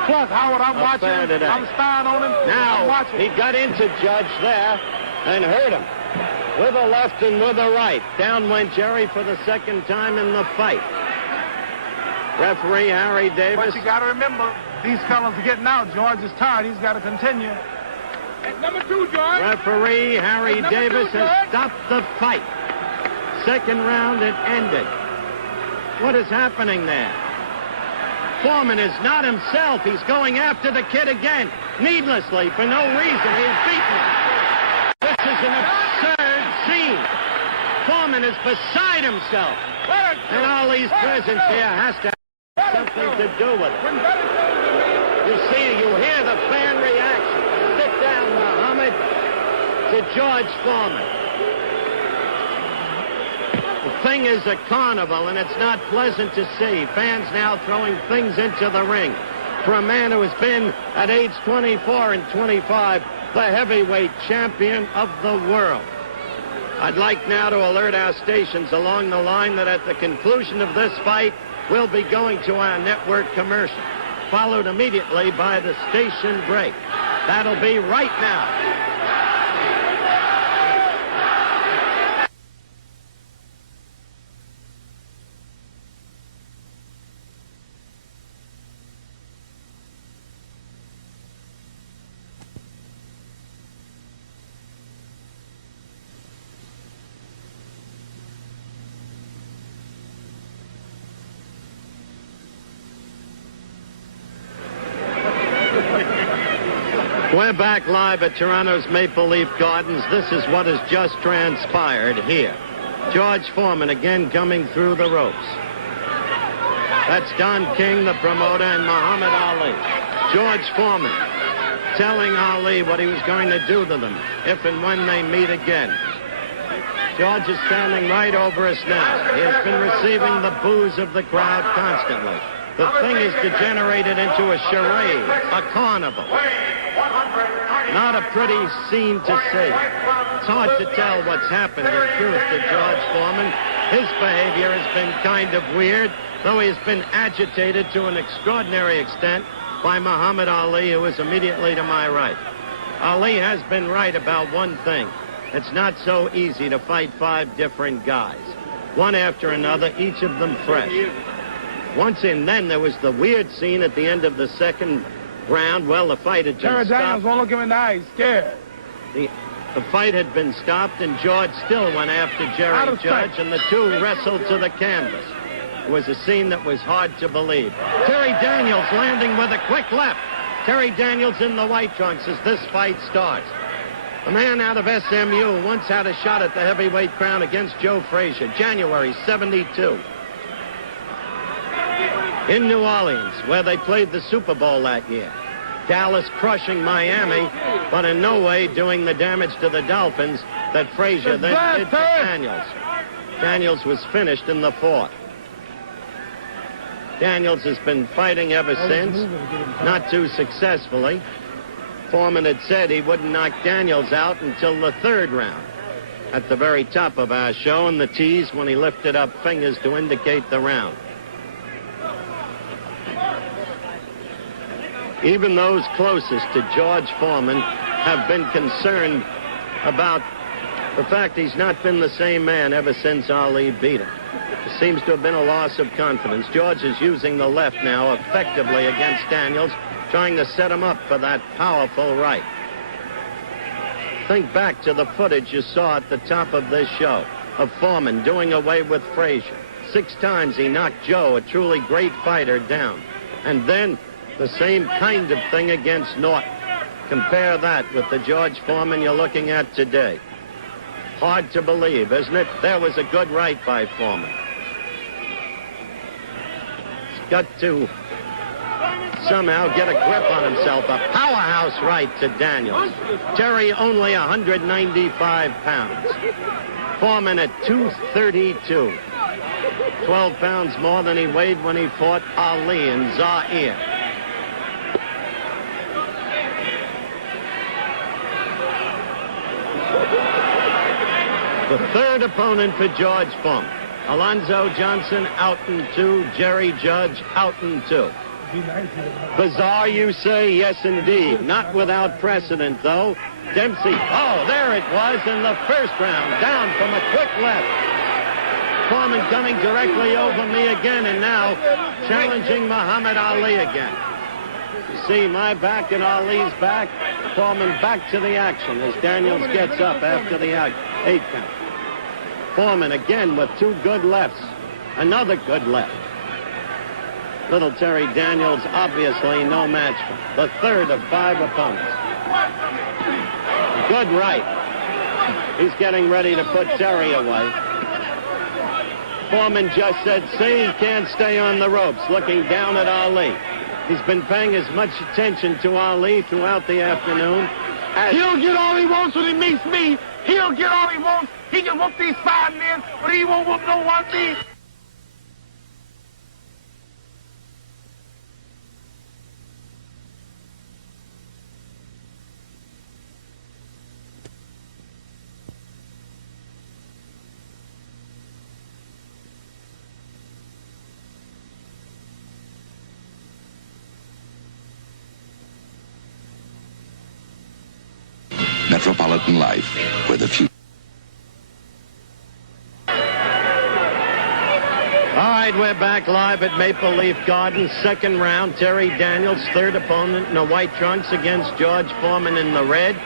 Plus, Howard, I'm watching. I'm spying on him. Now, he got into Judge there and hurt him with a left and with a right. Down went Jerry for the second time in the fight. Referee Harry Davis. But you got to remember, these fellas are getting out. George is tired. He's got to continue. At number 2, George. Referee Harry Davis has stopped the fight. Second round, it ended. What is happening there? Foreman is not himself. He's going after the kid again, needlessly, for no reason. He has beaten him. This is an absurd scene. Foreman is beside himself. And Ali's presence here has to have something to do with it. You see, you hear the fan reaction. Sit down, Muhammad, to George Foreman. The thing is a carnival, and it's not pleasant to see. Fans now throwing things into the ring. For a man who has been, at age 24 and 25, the heavyweight champion of the world. I'd like now to alert our stations along the line that at the conclusion of this fight, we'll be going to our network commercial, followed immediately by the station break. That'll be right now. We're back live at Toronto's Maple Leaf Gardens. This is what has just transpired here. George Foreman again coming through the ropes. That's Don King, the promoter, and Muhammad Ali. George Foreman telling Ali what he was going to do to them if and when they meet again. George is standing right over us now. He has been receiving the boos of the crowd constantly. The thing is degenerated into a charade, a carnival. Not a pretty scene to see. It's hard to tell what's happened in truth to George Foreman. His behavior has been kind of weird, though he has been agitated to an extraordinary extent by Muhammad Ali, who is immediately to my right. Ali has been right about one thing. It's not so easy to fight 5 different guys, one after another, each of them fresh. Once in, then there was the weird scene at the end of the second round. Well, the fight had been stopped. Daniels won't look him in the eye. He's scared. The fight had been stopped, and George still went after Jerry Judge, and the two wrestled to the canvas. It was a scene that was hard to believe. Terry Daniels landing with a quick left. Terry Daniels in the white trunks as this fight starts. A man out of SMU once had a shot at the heavyweight crown against Joe Frazier, January '72. In New Orleans, where they played the Super Bowl that year. Dallas crushing Miami, but in no way doing the damage to the Dolphins that Frazier then did to Daniels. Daniels was finished in the 4th. Daniels has been fighting ever since, not too successfully. Foreman had said he wouldn't knock Daniels out until the 3rd round. At the very top of our show, and the tease when he lifted up fingers to indicate the round. Even those closest to George Foreman have been concerned about the fact he's not been the same man ever since Ali beat him. There seems to have been a loss of confidence. George is using the left now effectively against Daniels, trying to set him up for that powerful right. Think back to the footage you saw at the top of this show of Foreman doing away with Frazier. 6 times he knocked Joe, a truly great fighter, down. And then the same kind of thing against Norton. Compare that with the George Foreman you're looking at today. Hard to believe, isn't it? There was a good right by Foreman. He's got to somehow get a grip on himself. A powerhouse right to Daniels. Terry only 195 pounds. Foreman at 232. 12 pounds more than he weighed when he fought Ali in Zaire. The third opponent for George Foreman. Alonzo Johnson out in 2. Jerry Judge out in 2. Bizarre, you say? Yes, indeed. Not without precedent, though. Dempsey, oh, there it was in the first round, down from a quick left. Foreman coming directly over me again, and now challenging Muhammad Ali again. You see my back and Ali's back. Foreman back to the action as Daniels gets up after the 8 count. Foreman again with 2 good lefts. Another good left. Little Terry Daniels obviously no match for the third of 5 opponents. Good right. He's getting ready to put Terry away. Foreman just said, see, he can't stay on the ropes, looking down at Ali. He's been paying as much attention to Ali throughout the afternoon. He'll get all he wants when he meets me. He'll get all he wants. He can whoop these 5 men, but he won't whoop no 1 thing. Metropolitan Life, where the future. All right, we're back live at Maple Leaf Gardens. Second round, Terry Daniels, third opponent in the white trunks against George Foreman in the red.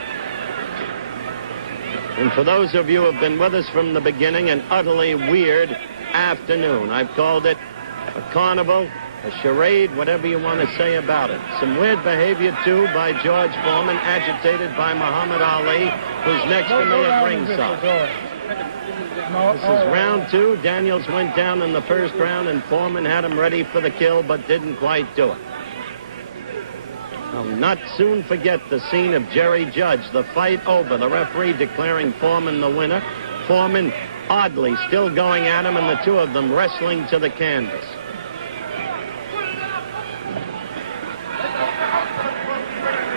And for those of you who have been with us from the beginning, an utterly weird afternoon. I've called it a carnival, a charade, whatever you want to say about it. Some weird behavior, too, by George Foreman, agitated by Muhammad Ali, who's next to me at ringside. This is round 2. Daniels went down in the first round, and Foreman had him ready for the kill, but didn't quite do it. I'll not soon forget the scene of Jerry Judge, the fight over, the referee declaring Foreman the winner. Foreman, oddly, still going at him, and the 2 of them wrestling to the canvas.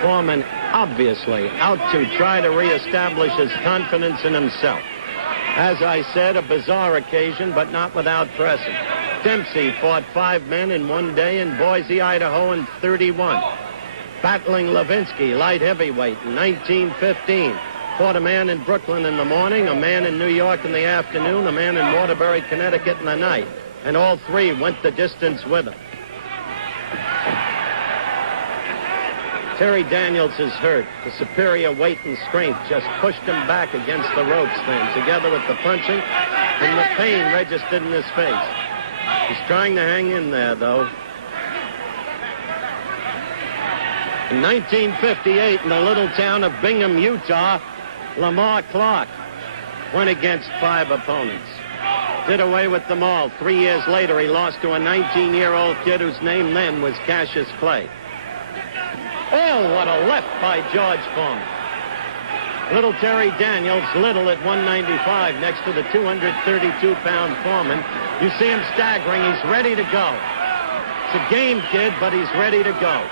Foreman obviously out to try to reestablish his confidence in himself. As I said, a bizarre occasion, but not without precedent. Dempsey fought 5 men in 1 day in Boise, Idaho in 31. Battling Levinsky, light heavyweight, in 1915. Fought a man in Brooklyn in the morning, a man in New York in the afternoon, a man in Waterbury, Connecticut in the night. And all 3 went the distance with him. Terry Daniels is hurt. The superior weight and strength just pushed him back against the ropes then, together with the punching and the pain registered in his face. He's trying to hang in there, though. In 1958, in the little town of Bingham, Utah, Lamar Clark went against 5 opponents. Did away with them all. 3 years later, he lost to a 19-year-old kid whose name then was Cassius Clay. Oh, what a left by George Foreman. Little Terry Daniels, little at 195, next to the 232-pound Foreman. You see him staggering. He's ready to go. It's a game, kid, but he's ready to go.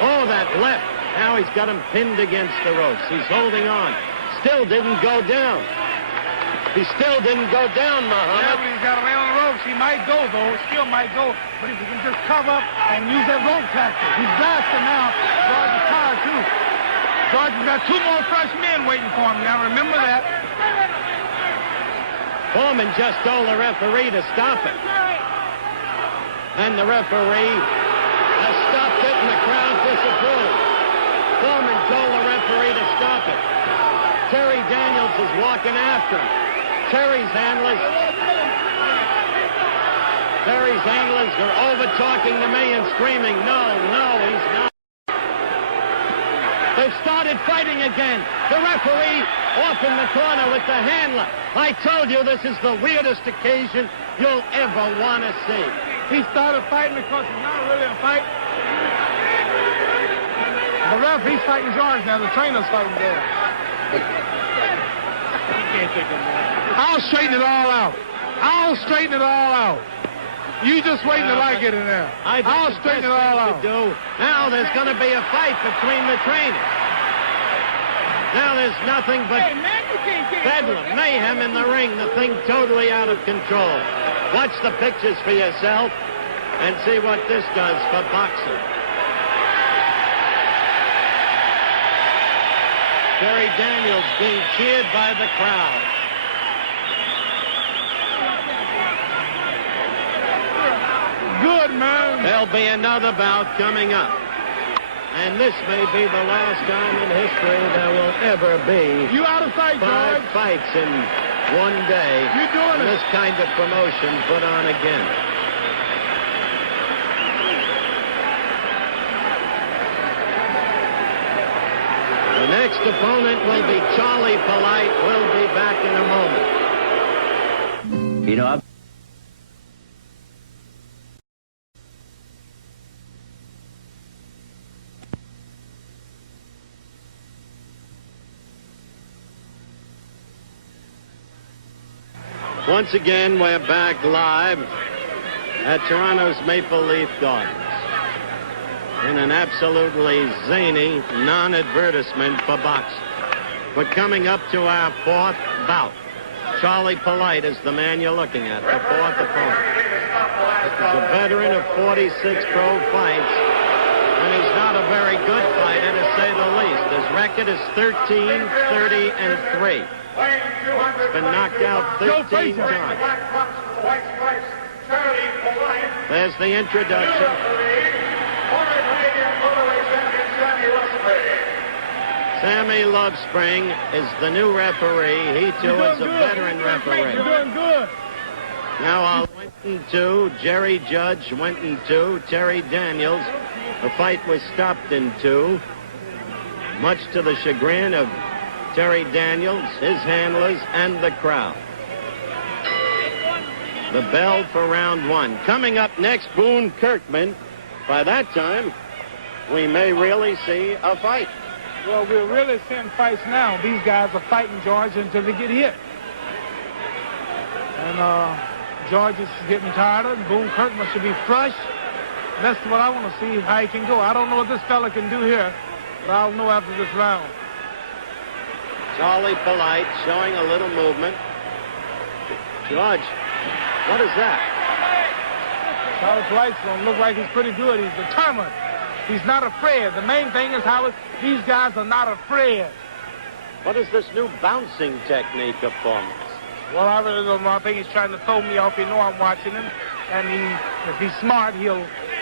Oh, that left. Now he's got him pinned against the ropes. He's holding on. Still didn't go down. He still didn't go down, Muhammad. Yeah, but he's got a man on the ropes. He might go, though. Still might go. But if he can just cover up and use that rope tactic. He's blasting now. George is tired, too. George has got 2 more fresh men waiting for him. Now, remember that. Foreman just told the referee to stop it. And the referee has stopped it, and the crowd disapproved. Foreman told the referee to stop it. Terry Daniels is walking after him. Terry's handlers are over-talking to me and screaming, no, he's not. They've started fighting again. The referee off in the corner with the handler. I told you this is the weirdest occasion you'll ever want to see. He started fighting because it's not really a fight. The referee's fighting George now. The trainer's fighting there. I'll straighten it all out. I'll straighten it all out. You just wait until I get in there. I'll straighten it all out. Now there's going to be a fight between the trainers. Now there's nothing but bedlam, mayhem in the ring. The thing totally out of control. Watch the pictures for yourself and see what this does for boxing. Terry Daniels being cheered by the crowd. Good, man. There'll be another bout coming up. And this may be the last time in history there will ever be you out of sight, 5 fights in one day. You're doing this kind of promotion put on again. The next opponent will be Charlie Polite. We'll be back in a moment. You know, Once again, we're back live at Toronto's Maple Leaf Gardens in an absolutely zany non-advertisement for boxing. We're coming up to our 4th bout. Charlie Polite is the man you're looking at, the 4th opponent. He's a veteran of 46 pro fights, and he's not a very good fighter, to say the least. His record is 13, 30, and 3. He's been knocked out 13 times. There's the introduction. Sammy Lovespring is the new referee. He, too, is a veteran referee. You're doing good. Now, went in 2. Jerry Judge went in 2. Terry Daniels. The fight was stopped in 2. Much to the chagrin of Terry Daniels, his handlers, and the crowd. The bell for round 1. Coming up next, Boone Kirkman. By that time, we may really see a fight. Well, we're really seeing fights now. These guys are fighting George until they get hit. And George is getting tired, and Boone Kirkman should be fresh. That's what I want to see, how he can go. I don't know what this fella can do here, but I'll know after this round. Charlie Polite showing a little movement. George, what is that? Charlie Polite's going to look like he's pretty good. He's determined. He's not afraid. The main thing is how these guys are not afraid. What is this new bouncing technique of Foreman's? Well, I really don't know. I think he's trying to throw me off. You know I'm watching him. And if he's smart,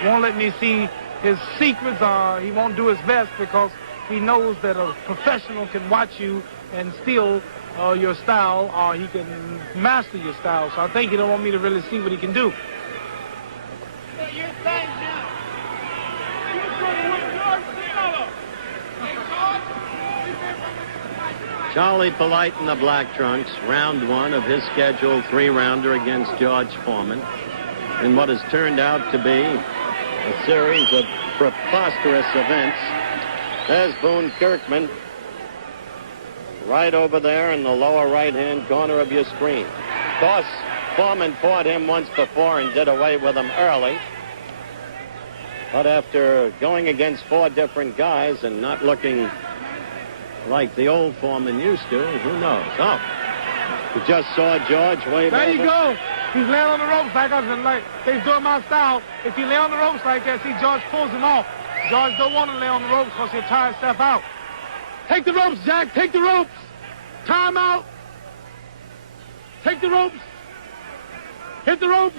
won't let me see his secrets. He won't do his best because he knows that a professional can watch you and steal your style, or he can master your style. So I think he don't want me to really see what he can do. Charlie Polite in the black trunks, round 1 of his scheduled 3-rounder against George Foreman, in what has turned out to be a series of preposterous events. There's Boone Kirkman, right over there in the lower right-hand corner of your screen. Of course, Foreman fought him once before and did away with him early. But after going against 4 different guys and not looking like the old Foreman used to, who knows? Oh, you just saw George wave There over. you go. He's laying on the ropes like us, and like they're doing my style. If he lay on the ropes like that, see, George pulls him off. George don't want to lay on the ropes because he'll tire himself out. Take the ropes, Jack. Take the ropes. Time out. Take the ropes. Hit the ropes.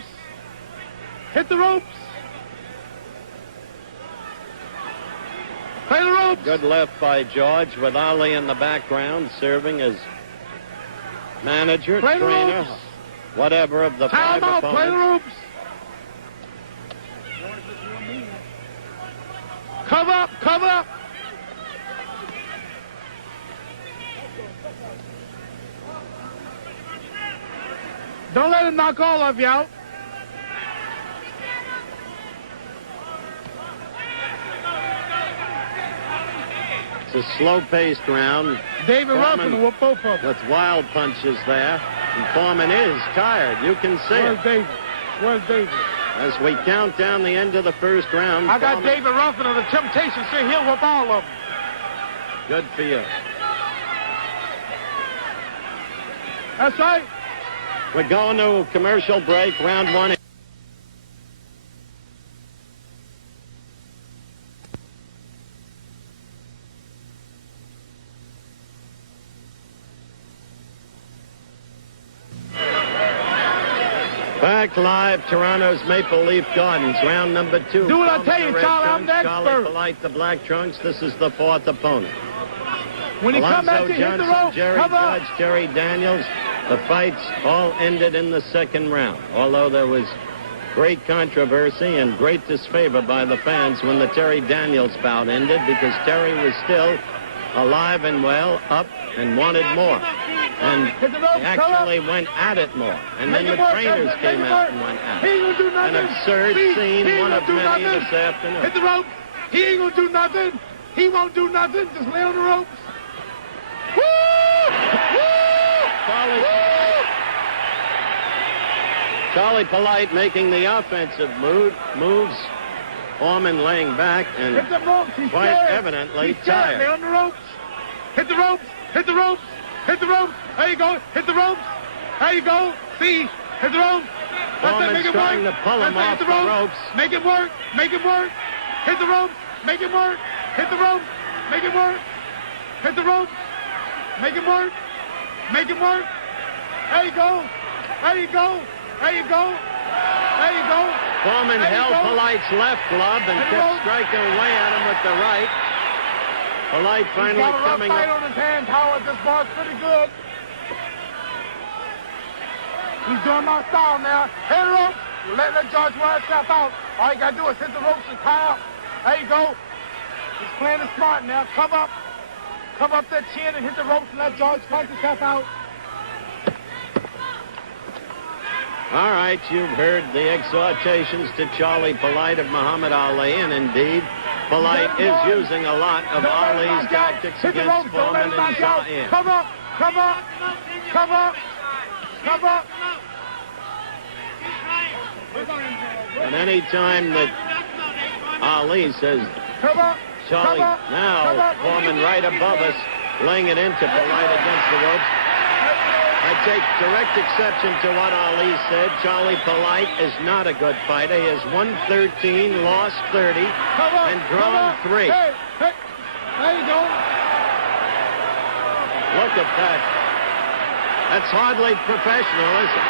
Hit the ropes. Play the ropes. Good left by George with Ali in the background serving as manager, Play the trainer, ropes. whatever of the Time 5 out. opponents. Play the ropes. Cover up. Cover up. Don't let him knock all of you out. It's a slow-paced round. David Ruffin whooped both of them. With wild punches there. And Foreman is tired. You can see it. Where's David? Where's David? As we count down the end of the first round. I got David Ruffin of the Temptations here. He'll whoop all of them. Good for you. That's right. We're going to commercial break. Round one. Back live, Toronto's Maple Leaf Gardens, round number 2. Do what I tell you, Charlie. I'm the Charlie expert. Polite, the Black Trunks. This is the fourth opponent. When he comes Alonzo at you, hit the Johnson, rope. Jerry Come up. Judge, Jerry Daniels. The fights all ended in the second round, although there was great controversy and great disfavor by the fans when the Terry Daniels bout ended, because Terry was still alive and well, up, and wanted more. And he actually went at it more. And then the trainers came out and went at it. An absurd scene, one of many this afternoon. Hit the rope. He ain't gonna do nothing. He won't do nothing. Just lay on the ropes. Woo! Woo! Charlie Polite making the offensive moves. Foreman laying back and hit the ropes. He's quite scared. evidently He's scared. tired. Lay on the ropes. Hit the ropes. Hit the ropes. Hit the ropes. There you go. Hit the ropes. There you go. See. Hit the ropes. Foreman's trying to pull him off the ropes. Make it work. Make it work. Hit the ropes. Make it work. Hit the ropes. Make it work. Hit the ropes. Make it work. Make it work. There you go. There you go. There you go. There you go. Foreman held Polite's left glove and kept striking away at him with the right. Polite finally He's got a rough coming fight up. on his hands, Howard. This boy's pretty good. He's doing my style now. Hit the ropes. Let George wear himself out. All you got to do is hit the ropes and tie up. There you go. He's playing it smart now. Come up. Come up that chin and hit the ropes and let George punch himself out. All right, you've heard the exhortations to Charlie Polite of Muhammad Ali, and indeed, Polite is using a lot of Ali's tactics against Foreman and Shahin. Come up, come up, come up, come up. And any time that Ali says, Charlie, now Foreman right above us, laying it into Polite against the ropes. I take direct exception to what Ali said. Charlie Polite is not a good fighter. He has won 13, lost 30, and drawn 3. Hey, hey, there you go. Look at that. That's hardly professional, is it?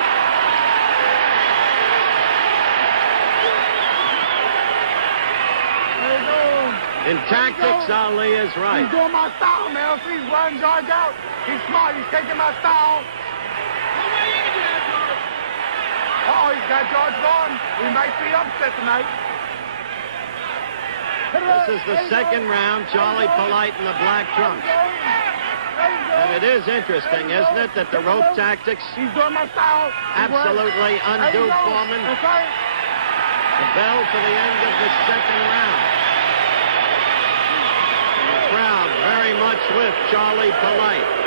There you go. In tactics, Ali is right. He's doing my style now. See, he's running George out. He's smart. He's taking my style. Oh, he's got George going. We might see upset tonight. This is the second round, Charlie Polite and the Black Trunks. And it is interesting, isn't it, that the rope tactics absolutely undo Foreman. The bell for the end of the second round. And the crowd very much with Charlie Polite.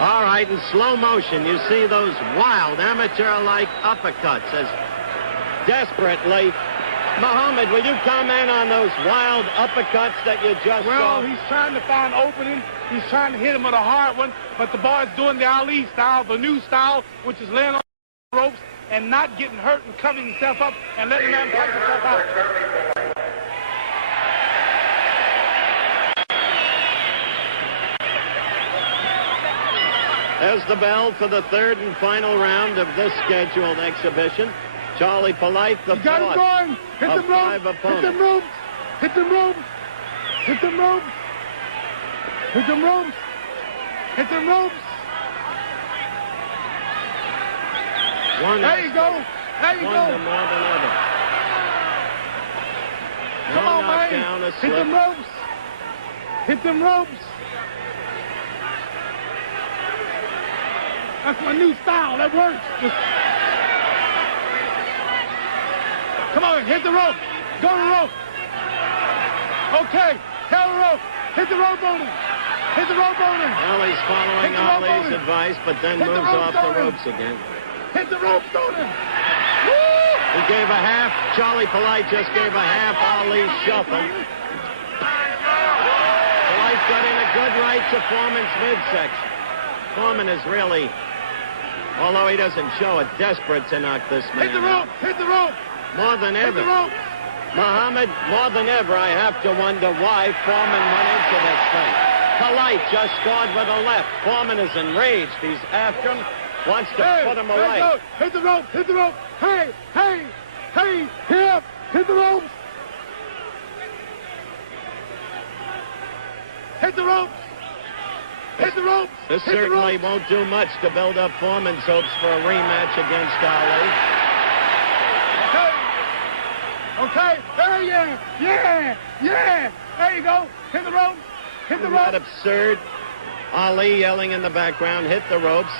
All right, in slow motion, you see those wild amateur-like uppercuts as desperately. Muhammad, will you comment on those wild uppercuts that you just saw? Well, he's trying to find opening. He's trying to hit him with a hard one, but the boy's doing the Ali style, the new style, which is laying on the ropes and not getting hurt and covering himself up and letting the man punch himself out. There's the bell for the third and final round of this scheduled exhibition. Charlie Polite, the fourth got him going. Hit of them ropes. 5 opponents. Hit them ropes. Hit them ropes. Hit them ropes. Hit them ropes. Hit them ropes. One there you go. There you go. More than ever. Come on, man. Down, a Hit them ropes. Hit them ropes. That's my new style. That works. Just... Come on, hit the rope. Go to the rope. Okay, hit the rope. Hit the rope on him. Hit the rope on him. Well, he's following Ali's advice, but then moves off the ropes again. Hit the ropes on him. He gave a half. Charlie Polite just gave a half Ali shuffle. Polite got in a good right to Foreman's midsection. Foreman is really, although he doesn't show it, desperate to knock this man Hit the rope. Hit the rope. More than ever. Hit the rope. Muhammad, more than ever, I have to wonder why Foreman went into this thing. Polite just scored with a left. Foreman is enraged. He's after him, wants to put him away. Hit the rope. Hit the rope. Hey, hey, hey, here. Hit the ropes. Hit the ropes. Hit the ropes. This certainly won't do much to build up Foreman's hopes for a rematch against Ali. Okay. There, yeah. There you go. Hit the rope. Hit the rope. Not absurd. Ali yelling in the background, hit the ropes.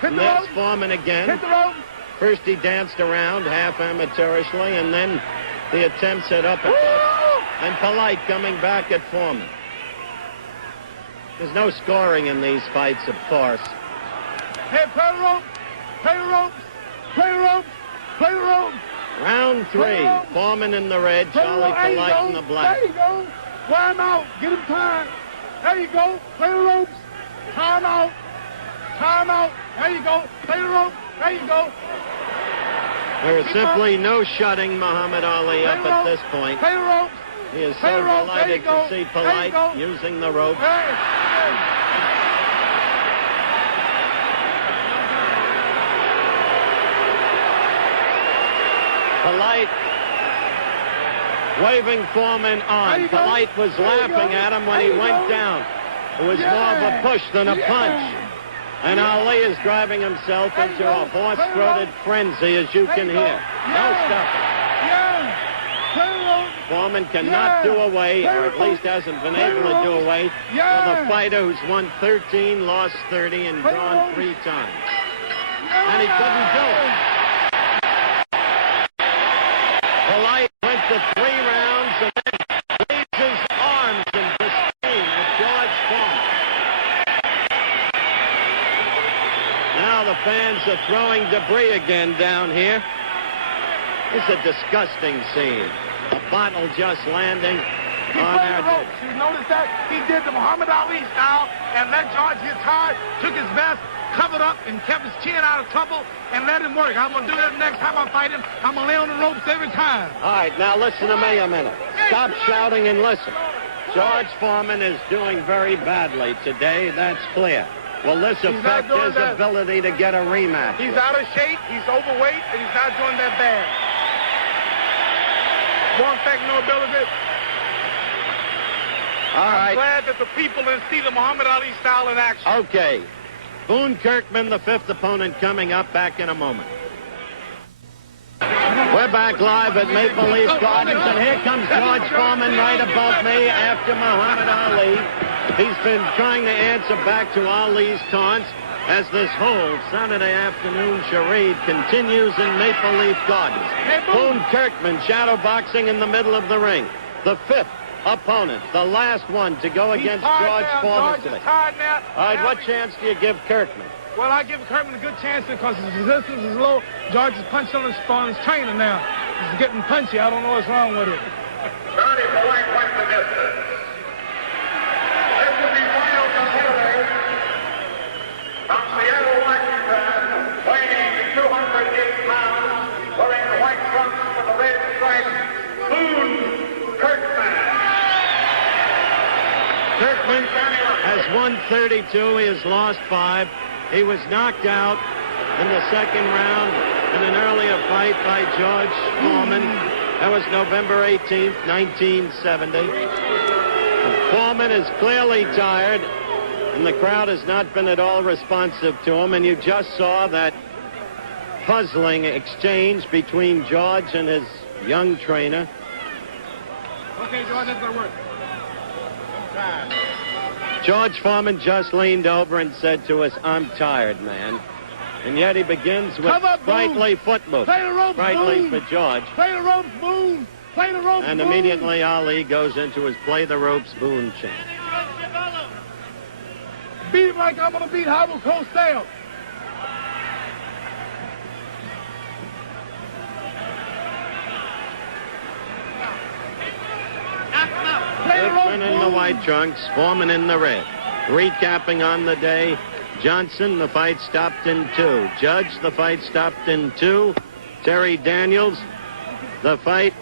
Hit the There's ropes. Foreman again. Hit the rope. First he danced around half amateurishly, and then the attempts at uppercuts. And Polite coming back at Foreman. There's no scoring in these fights, of course. Hey, play the rope. Play the ropes. Play the rope. Play the rope. Round three. Foreman in the red, Charlie Polite in the black. There you go. Wear him out. Get him time. There you go. Play the ropes. Time out. Time out. There you go. Play the rope. There you go. There is simply no shutting Muhammad Ali up at this point. Play the ropes. He is so delighted to see Polite using the rope. Polite waving Foreman on. Polite was laughing at him when he went down. It was more of a push than a punch. And Ali is driving himself into a horse-throated frenzy, as you can hear. No stopping. Foreman cannot do away, or at least hasn't been able to do away, with a fighter who's won 13, lost 30, and drawn 3 times. And he couldn't do it. Polite went to 3 rounds and then leaves his arms in disdain at George Foreman. Now the fans are throwing debris again down here. It's a disgusting scene. A bottle just landing on our ropes. You notice that? He did the Muhammad Ali style and let George hit hard, took his vest, covered up, and kept his chin out of trouble and let him work. I'm going to do that next time I fight him. I'm going to lay on the ropes every time. All right, now listen to me a minute. Stop shouting and listen. George Foreman is doing very badly today. That's clear. Will this affect his ability to get a rematch? He's out of shape, he's overweight, and he's not doing that bad. Won't affect no ability. All right. I'm glad that the people didn't see the Muhammad Ali style in action. Okay. Boone Kirkman, the 5th opponent, coming up. Back in a moment. We're back live at Maple Leaf Gardens, and here comes George Foreman right above me after Muhammad Ali. He's been trying to answer back to Ali's taunts as this whole Saturday afternoon charade continues in Maple Leaf Gardens. Boone Kirkman shadow boxing in the middle of the ring. The 5th opponent, the last one to go against George Foreman today. All right, what chance do you give Kirkman? Well, I give Kirkman a good chance because his resistance is low. George is punching on his trainer now. He's getting punchy. I don't know what's wrong with it. Jody Ballard went the distance. This will be final competitor from Seattle, Washington, weighing 208 pounds, wearing the white trunks with the red stripes, Boone Kirkman. Kirkman has won 32. He has lost 5. He was knocked out in the 2nd round in an earlier fight by George Foreman. That was November 18th, 1970. And Foreman is clearly tired, and the crowd has not been at all responsive to him. And you just saw that puzzling exchange between George and his young trainer. Okay, George, that's gonna work. George Foreman just leaned over and said to us, "I'm tired, man." And yet he begins with sprightly foot movement. Play the ropes, Sprightly Boone. for George. Play the ropes, Boone. Play the ropes, And Boone. immediately Ali goes into his play the ropes Boone chant. Beat him like I'm gonna beat Hobble Costale. Kirkman in the white trunks, Foreman in the red. Recapping on the day, Johnson, the fight stopped in 2. Judge, the fight stopped in 2. Terry Daniels, the fight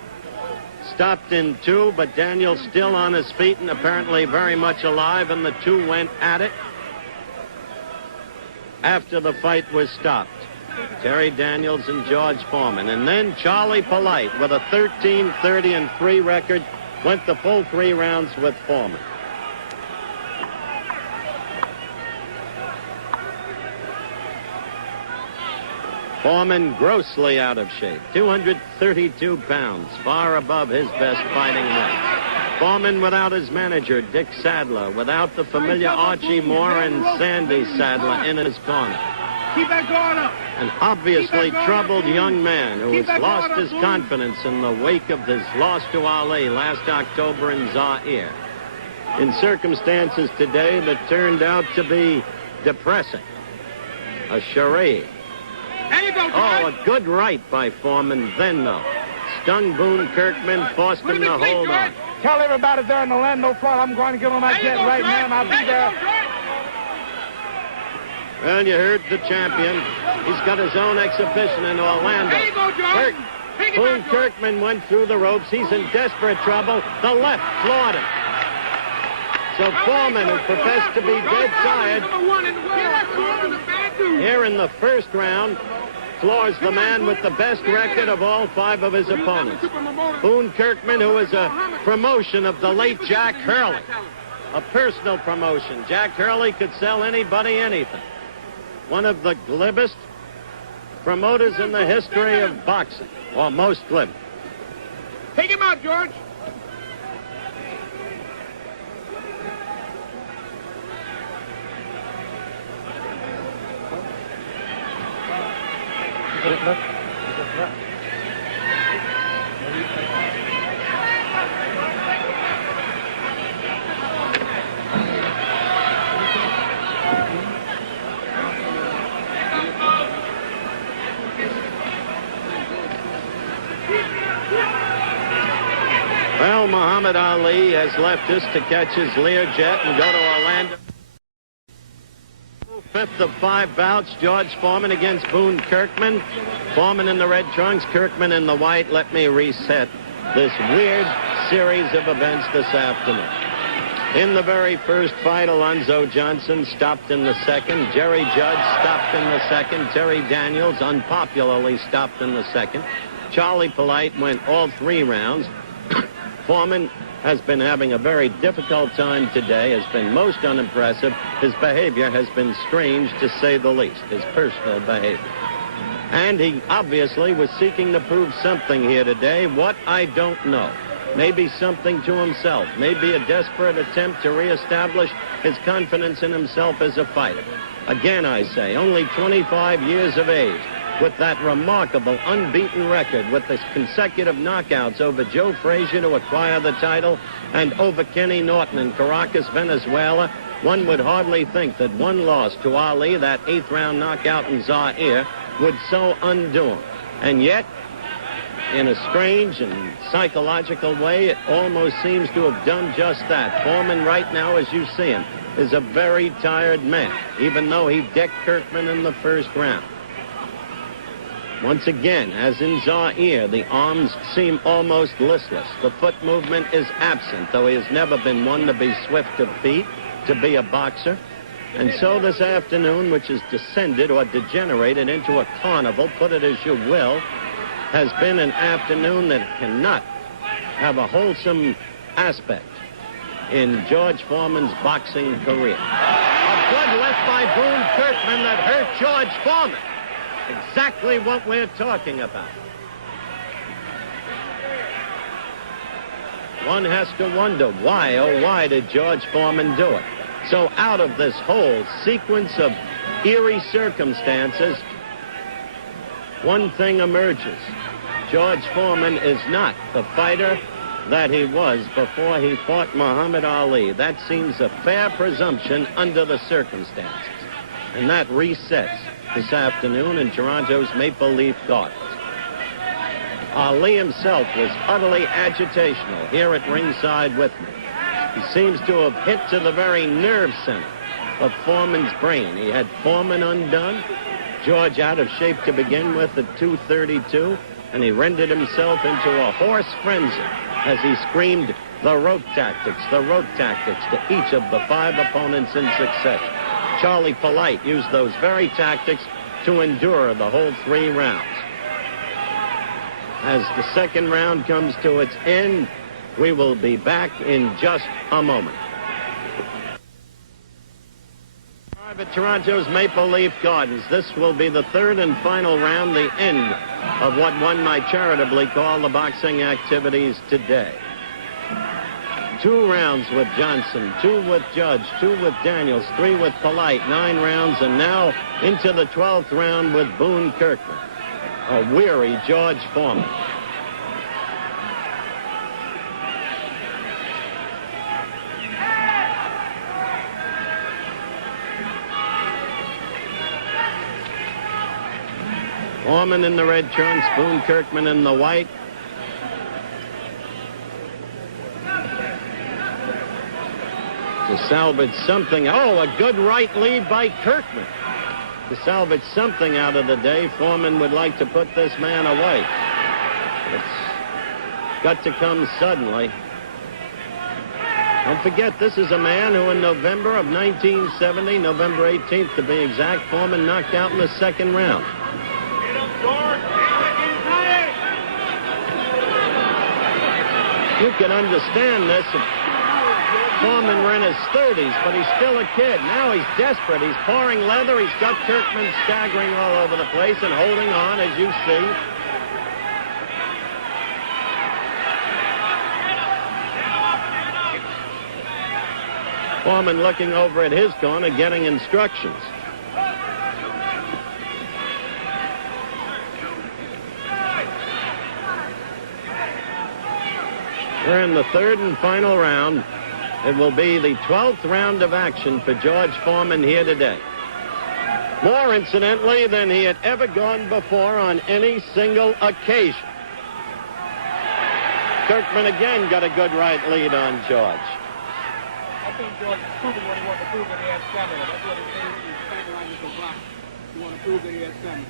stopped in 2, but Daniels still on his feet and apparently very much alive, and the two went at it after the fight was stopped. Terry Daniels and George Foreman. And then Charlie Polite, with a 13-30-3 record, went the full 3 rounds with Foreman. Foreman grossly out of shape, 232 pounds, far above his best fighting weight. Foreman without his manager, Dick Sadler, without the familiar Archie Moore and Sandy Sadler in his corner. Keep that guard up. An obviously troubled young man who has lost his confidence in the wake of his loss to Ali last October in Zaire. In circumstances today that turned out to be depressing. A charade. There you go, George. Oh, a good right by Foreman then, though. Stung Boone Kirkman, forced him to hold on. Tell everybody there in Orlando, Florida, I'm going to get on that jet right now, and I'll be there. Well, you heard the champion. He's got his own exhibition in Orlando. There you go, George. Boone Kirkman went through the ropes. He's in desperate trouble. The left floored him. So Foreman, who professed to be dead tired, here in the first round, floors the man with the best record of all 5 of his opponents. Boone Kirkman, who is a promotion of the late Jack Hurley. A personal promotion. Jack Hurley could sell anybody anything. One of the glibbest promoters in the history of boxing, or most glib. Take him out, George. Well, Muhammad Ali has left us to catch his Learjet and go to Orlando. 5th of 5 bouts, George Foreman against Boone Kirkman. Foreman in the red trunks, Kirkman in the white. Let me reset this weird series of events this afternoon. In the very first fight, Alonzo Johnson stopped in the second. Jerry Judge stopped in the second. Terry Daniels unpopularly stopped in the second. Charlie Polite went all 3 rounds. Foreman has been having a very difficult time today, has been most unimpressive. His behavior has been strange, to say the least, his personal behavior. And he obviously was seeking to prove something here today. What, I don't know. Maybe something to himself. Maybe a desperate attempt to reestablish his confidence in himself as a fighter. Again, I say, only 25 years of age, with that remarkable unbeaten record, with the consecutive knockouts over Joe Frazier to acquire the title and over Kenny Norton in Caracas, Venezuela. One would hardly think that one loss to Ali, that 8th round knockout in Zaire, would so undo him. And yet, in a strange and psychological way, it almost seems to have done just that. Foreman right now, as you see him, is a very tired man, even though he decked Kirkman in the first round. Once again, as in Zaire, the arms seem almost listless. The foot movement is absent, though he has never been one to be swift of feet, to be a boxer. And so this afternoon, which has descended or degenerated into a carnival, put it as you will, has been an afternoon that cannot have a wholesome aspect in George Foreman's boxing career. A good left by Boone Kirkman that hurt George Foreman. Exactly what we're talking about. one has to wonder why, oh why did George Foreman do it? So out of this whole sequence of eerie circumstances, one thing emerges. George Foreman is not the fighter that he was before he fought Muhammad Ali. That seems a fair presumption under the circumstances. And that resets this afternoon in Toronto's Maple Leaf Gardens. Ali himself was utterly agitational here at ringside with me. He seems to have hit to the very nerve center of Foreman's brain. He had Foreman undone, George out of shape to begin with at 232, and he rendered himself into a horse frenzy as he screamed the rope tactics to each of the 5 opponents in succession. Charlie Polite used those very tactics to endure the whole 3 rounds. As the second round comes to its end, we will be back in just a moment. At Toronto's Maple Leaf Gardens, this will be the 3rd and final round, the end of what one might charitably call the boxing activities today. 2 rounds with Johnson, 2 with Judge, 2 with Daniels, 3 with Polite, 9 rounds, and now into the 12th round with Boone Kirkman. A weary George Foreman. Foreman in the red trunks, Boone Kirkman in the white. To salvage something. Oh, a good right lead by Kirkman. To salvage something out of the day, Foreman would like to put this man away. It's got to come suddenly. Don't forget, this is a man who in November of 1970, November 18th to be exact, Foreman knocked out in the 2nd round. You can understand this if Foreman were in his 30s, but he's still a kid. Now he's desperate. He's pouring leather. He's got Kirkman staggering all over the place and holding on, as you see. Foreman looking over at his corner, getting instructions. We're in the 3rd and final round. It will be the 12th round of action for George Foreman here today. More, incidentally, than he had ever gone before on any single occasion. Kirkman again got a good right lead on George. I think George is proving what he wants to prove that he has stamina. That's what he's saying. He's standing around with the block. He wants to prove that he has stamina.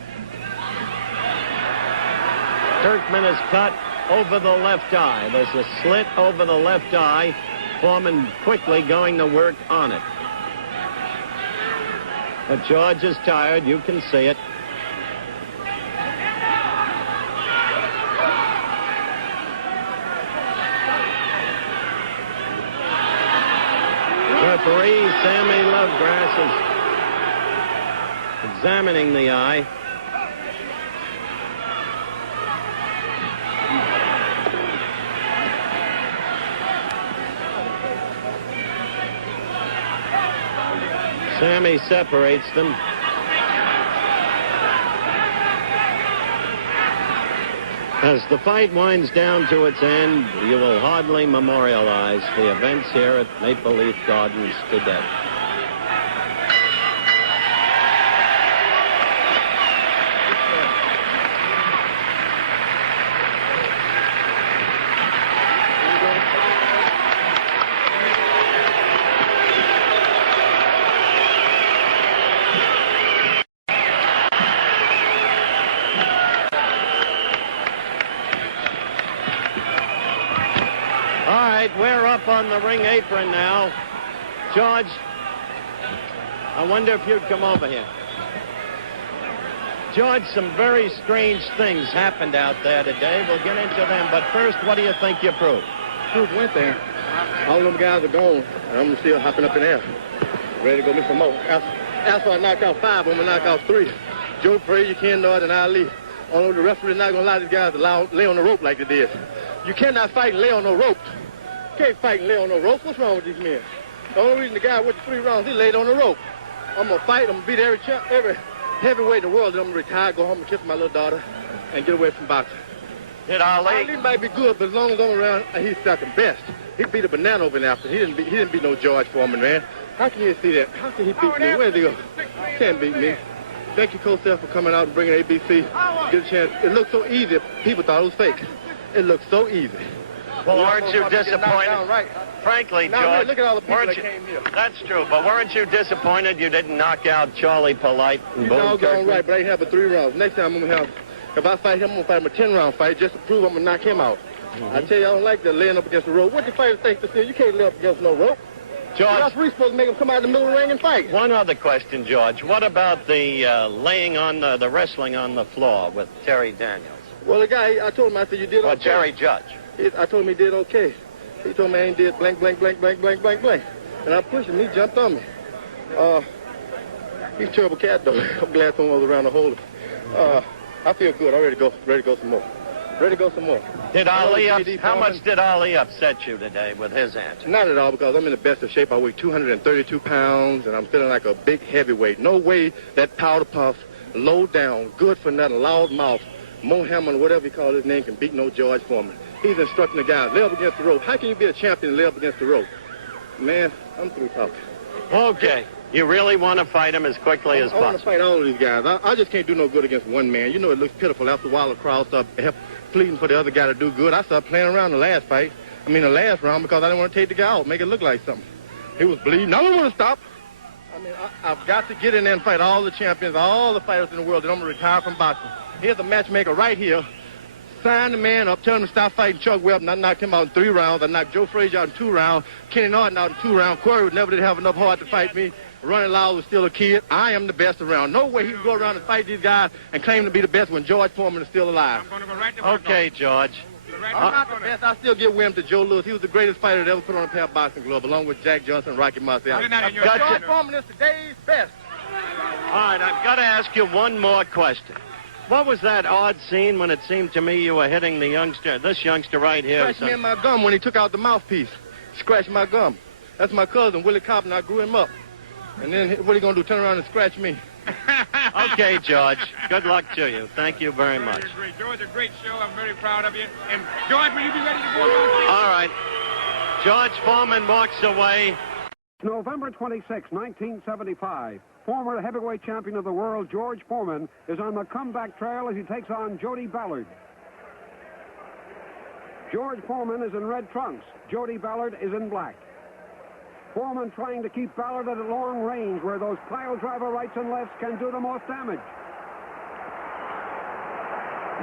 Kirkman is cut over the left eye. There's a slit over the left eye. Foreman quickly going to work on it. But George is tired. You can see it. Referee Sammy Lovegrass is examining the eye. Sammy separates them. As the fight winds down to its end, you will hardly memorialize the events here at Maple Leaf Gardens today. We're up on the ring apron now. George, I wonder if you'd come over here. George, some very strange things happened out there today. We'll get into them. But first, what do you think you proved? Proved went there. All them guys are gone, and I'm still hopping up in there. Ready to go me some more. After I knocked out 5, I'm going to knock out 3. Joe Frazier, Ken Norton, and Ali. Although the referee's not going to allow these guys to lay on the rope like they did. You cannot fight and lay on no rope. Can't fight and lay on no rope. What's wrong with these men? The only reason the guy went to 3 rounds, he laid on the rope. I'm going to fight. I'm going to beat every heavyweight in the world. Then I'm going to retire, go home and kiss my little daughter, and get away from boxing. Did Ali? Ali might be good, but as long as I'm around, he's second best. He beat a banana over in Africa. He didn't beat no George Foreman, man. How can you see that? How can he beat me? Where's he go? Can't beat me. Thank you, Cosell, for coming out and bringing ABC. Get a chance. It looked so easy. People thought it was fake. It looked so easy. Well, weren't you disappointed? Right. Frankly, Now, George, look at all the people weren't that came here. That's true, but weren't you disappointed you didn't knock out Charlie Polite and You're Boone doggone Kirkman? right, but I ain't have but 3 rounds. Next time I'm going to have, if I fight him, I'm going to fight him a 10-round fight just to prove I'm going to knock him out. I tell you, I don't like that laying up against the rope. What the fighters think this is? You can't lay up against no rope. George, we're supposed to make him come out of the middle of the ring and fight. One other question, George. What about the laying on the wrestling on the floor with Terry Daniels? Well, the guy, I told him, I said, you did okay. Or Jerry Judge? I told him he did okay. He told me I ain't did blank, blank, blank, blank, blank, blank, blank. And I pushed him. He jumped on me. He's a terrible cat, though. I'm glad someone was around to hold him. I feel good. I'm ready to go some more. Ready to go some more. Did Ali how much did Ali upset you today with his answer? Not at all, because I'm in the best of shape. I weigh 232 pounds, and I'm feeling like a big heavyweight. No way that powder puff, low down, good for nothing, loud mouth, Mohammed, whatever you call his name, can beat no George Foreman. He's instructing the guys, lay up against the rope. How can you be a champion and lay up against the rope? Man, I'm through talking. Okay. You really want to fight him as quickly as possible? I want to fight all of these guys. I just can't do no good against one man. You know, it looks pitiful. After a while, the crowd started pleading for the other guy to do good. I started playing around the last round, because I didn't want to take the guy out, make it look like something. He was bleeding. I don't want to stop. I mean, I've got to get in there and fight all the champions, all the fighters in the world, and I'm going to retire from boxing. Here's a matchmaker right here. Sign the man up, tell him to stop fighting Chuck Webb, and I knocked him out in 3 rounds. I knocked Joe Frazier out in 2 rounds. Kenny Norton out in 2 rounds. Corey never did have enough heart to fight me. Ronnie Lyle was still a kid. I am the best around. No way he can go around and fight these guys and claim to be the best when George Foreman is still alive. Okay, George. I'm not the best. I still give William to Joe Louis. He was the greatest fighter that ever put on a pair of boxing gloves, along with Jack Johnson and Rocky Marciano. George Foreman is today's best. All right, I've got to ask you one more question. What was that odd scene when it seemed to me you were hitting this youngster right here? Scratched me in my gum when he took out the mouthpiece. Scratched my gum. That's my cousin, Willie Cobb, I grew him up. And then what are you going to do, turn around and scratch me? Okay, George. Good luck to you. Thank you very much. George, a great show. I'm very proud of you. And, George, will you be ready to go? All right. George Foreman walks away. November 26, 1975. Former heavyweight champion of the world, George Foreman, is on the comeback trail as he takes on Jody Ballard. George Foreman is in red trunks. Jody Ballard is in black. Foreman trying to keep Ballard at a long range where those pile driver rights and lefts can do the most damage.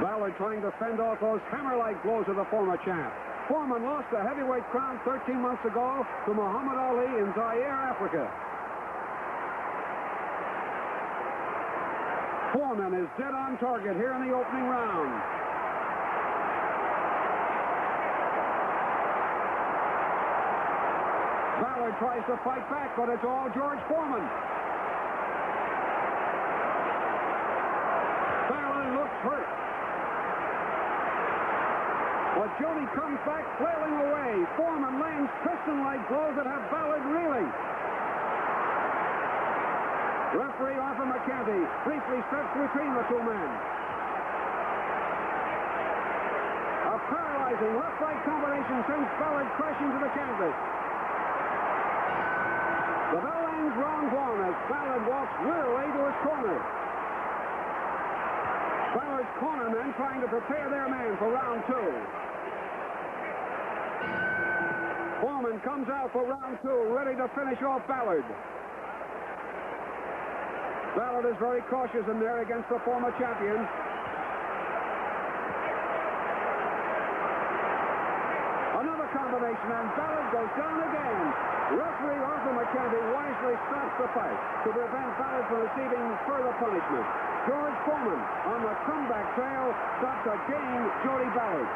Ballard trying to fend off those hammer-like blows of the former champ. Foreman lost the heavyweight crown 13 months ago to Muhammad Ali in Zaire, Africa. Foreman is dead on target here in the opening round. Ballard tries to fight back, but it's all George Foreman. Ballard looks hurt. But Jody comes back flailing away. Foreman lands piston-like blows that have Ballard reeling. Referee Arthur McCanty briefly steps between the 2 men. A paralyzing left-right combination sends Ballard crashing to the canvas. The bell ends round 1 as Ballard walks wearily to his corner. Ballard's cornermen trying to prepare their man for round 2. Foreman comes out for round 2, ready to finish off Ballard. Ballard is very cautious in there against the former champion. Another combination, and Ballard goes down again. Referee Arthur McCanty wisely stops the fight to prevent Ballard from receiving further punishment. George Foreman on the comeback trail stops again Jody Ballard.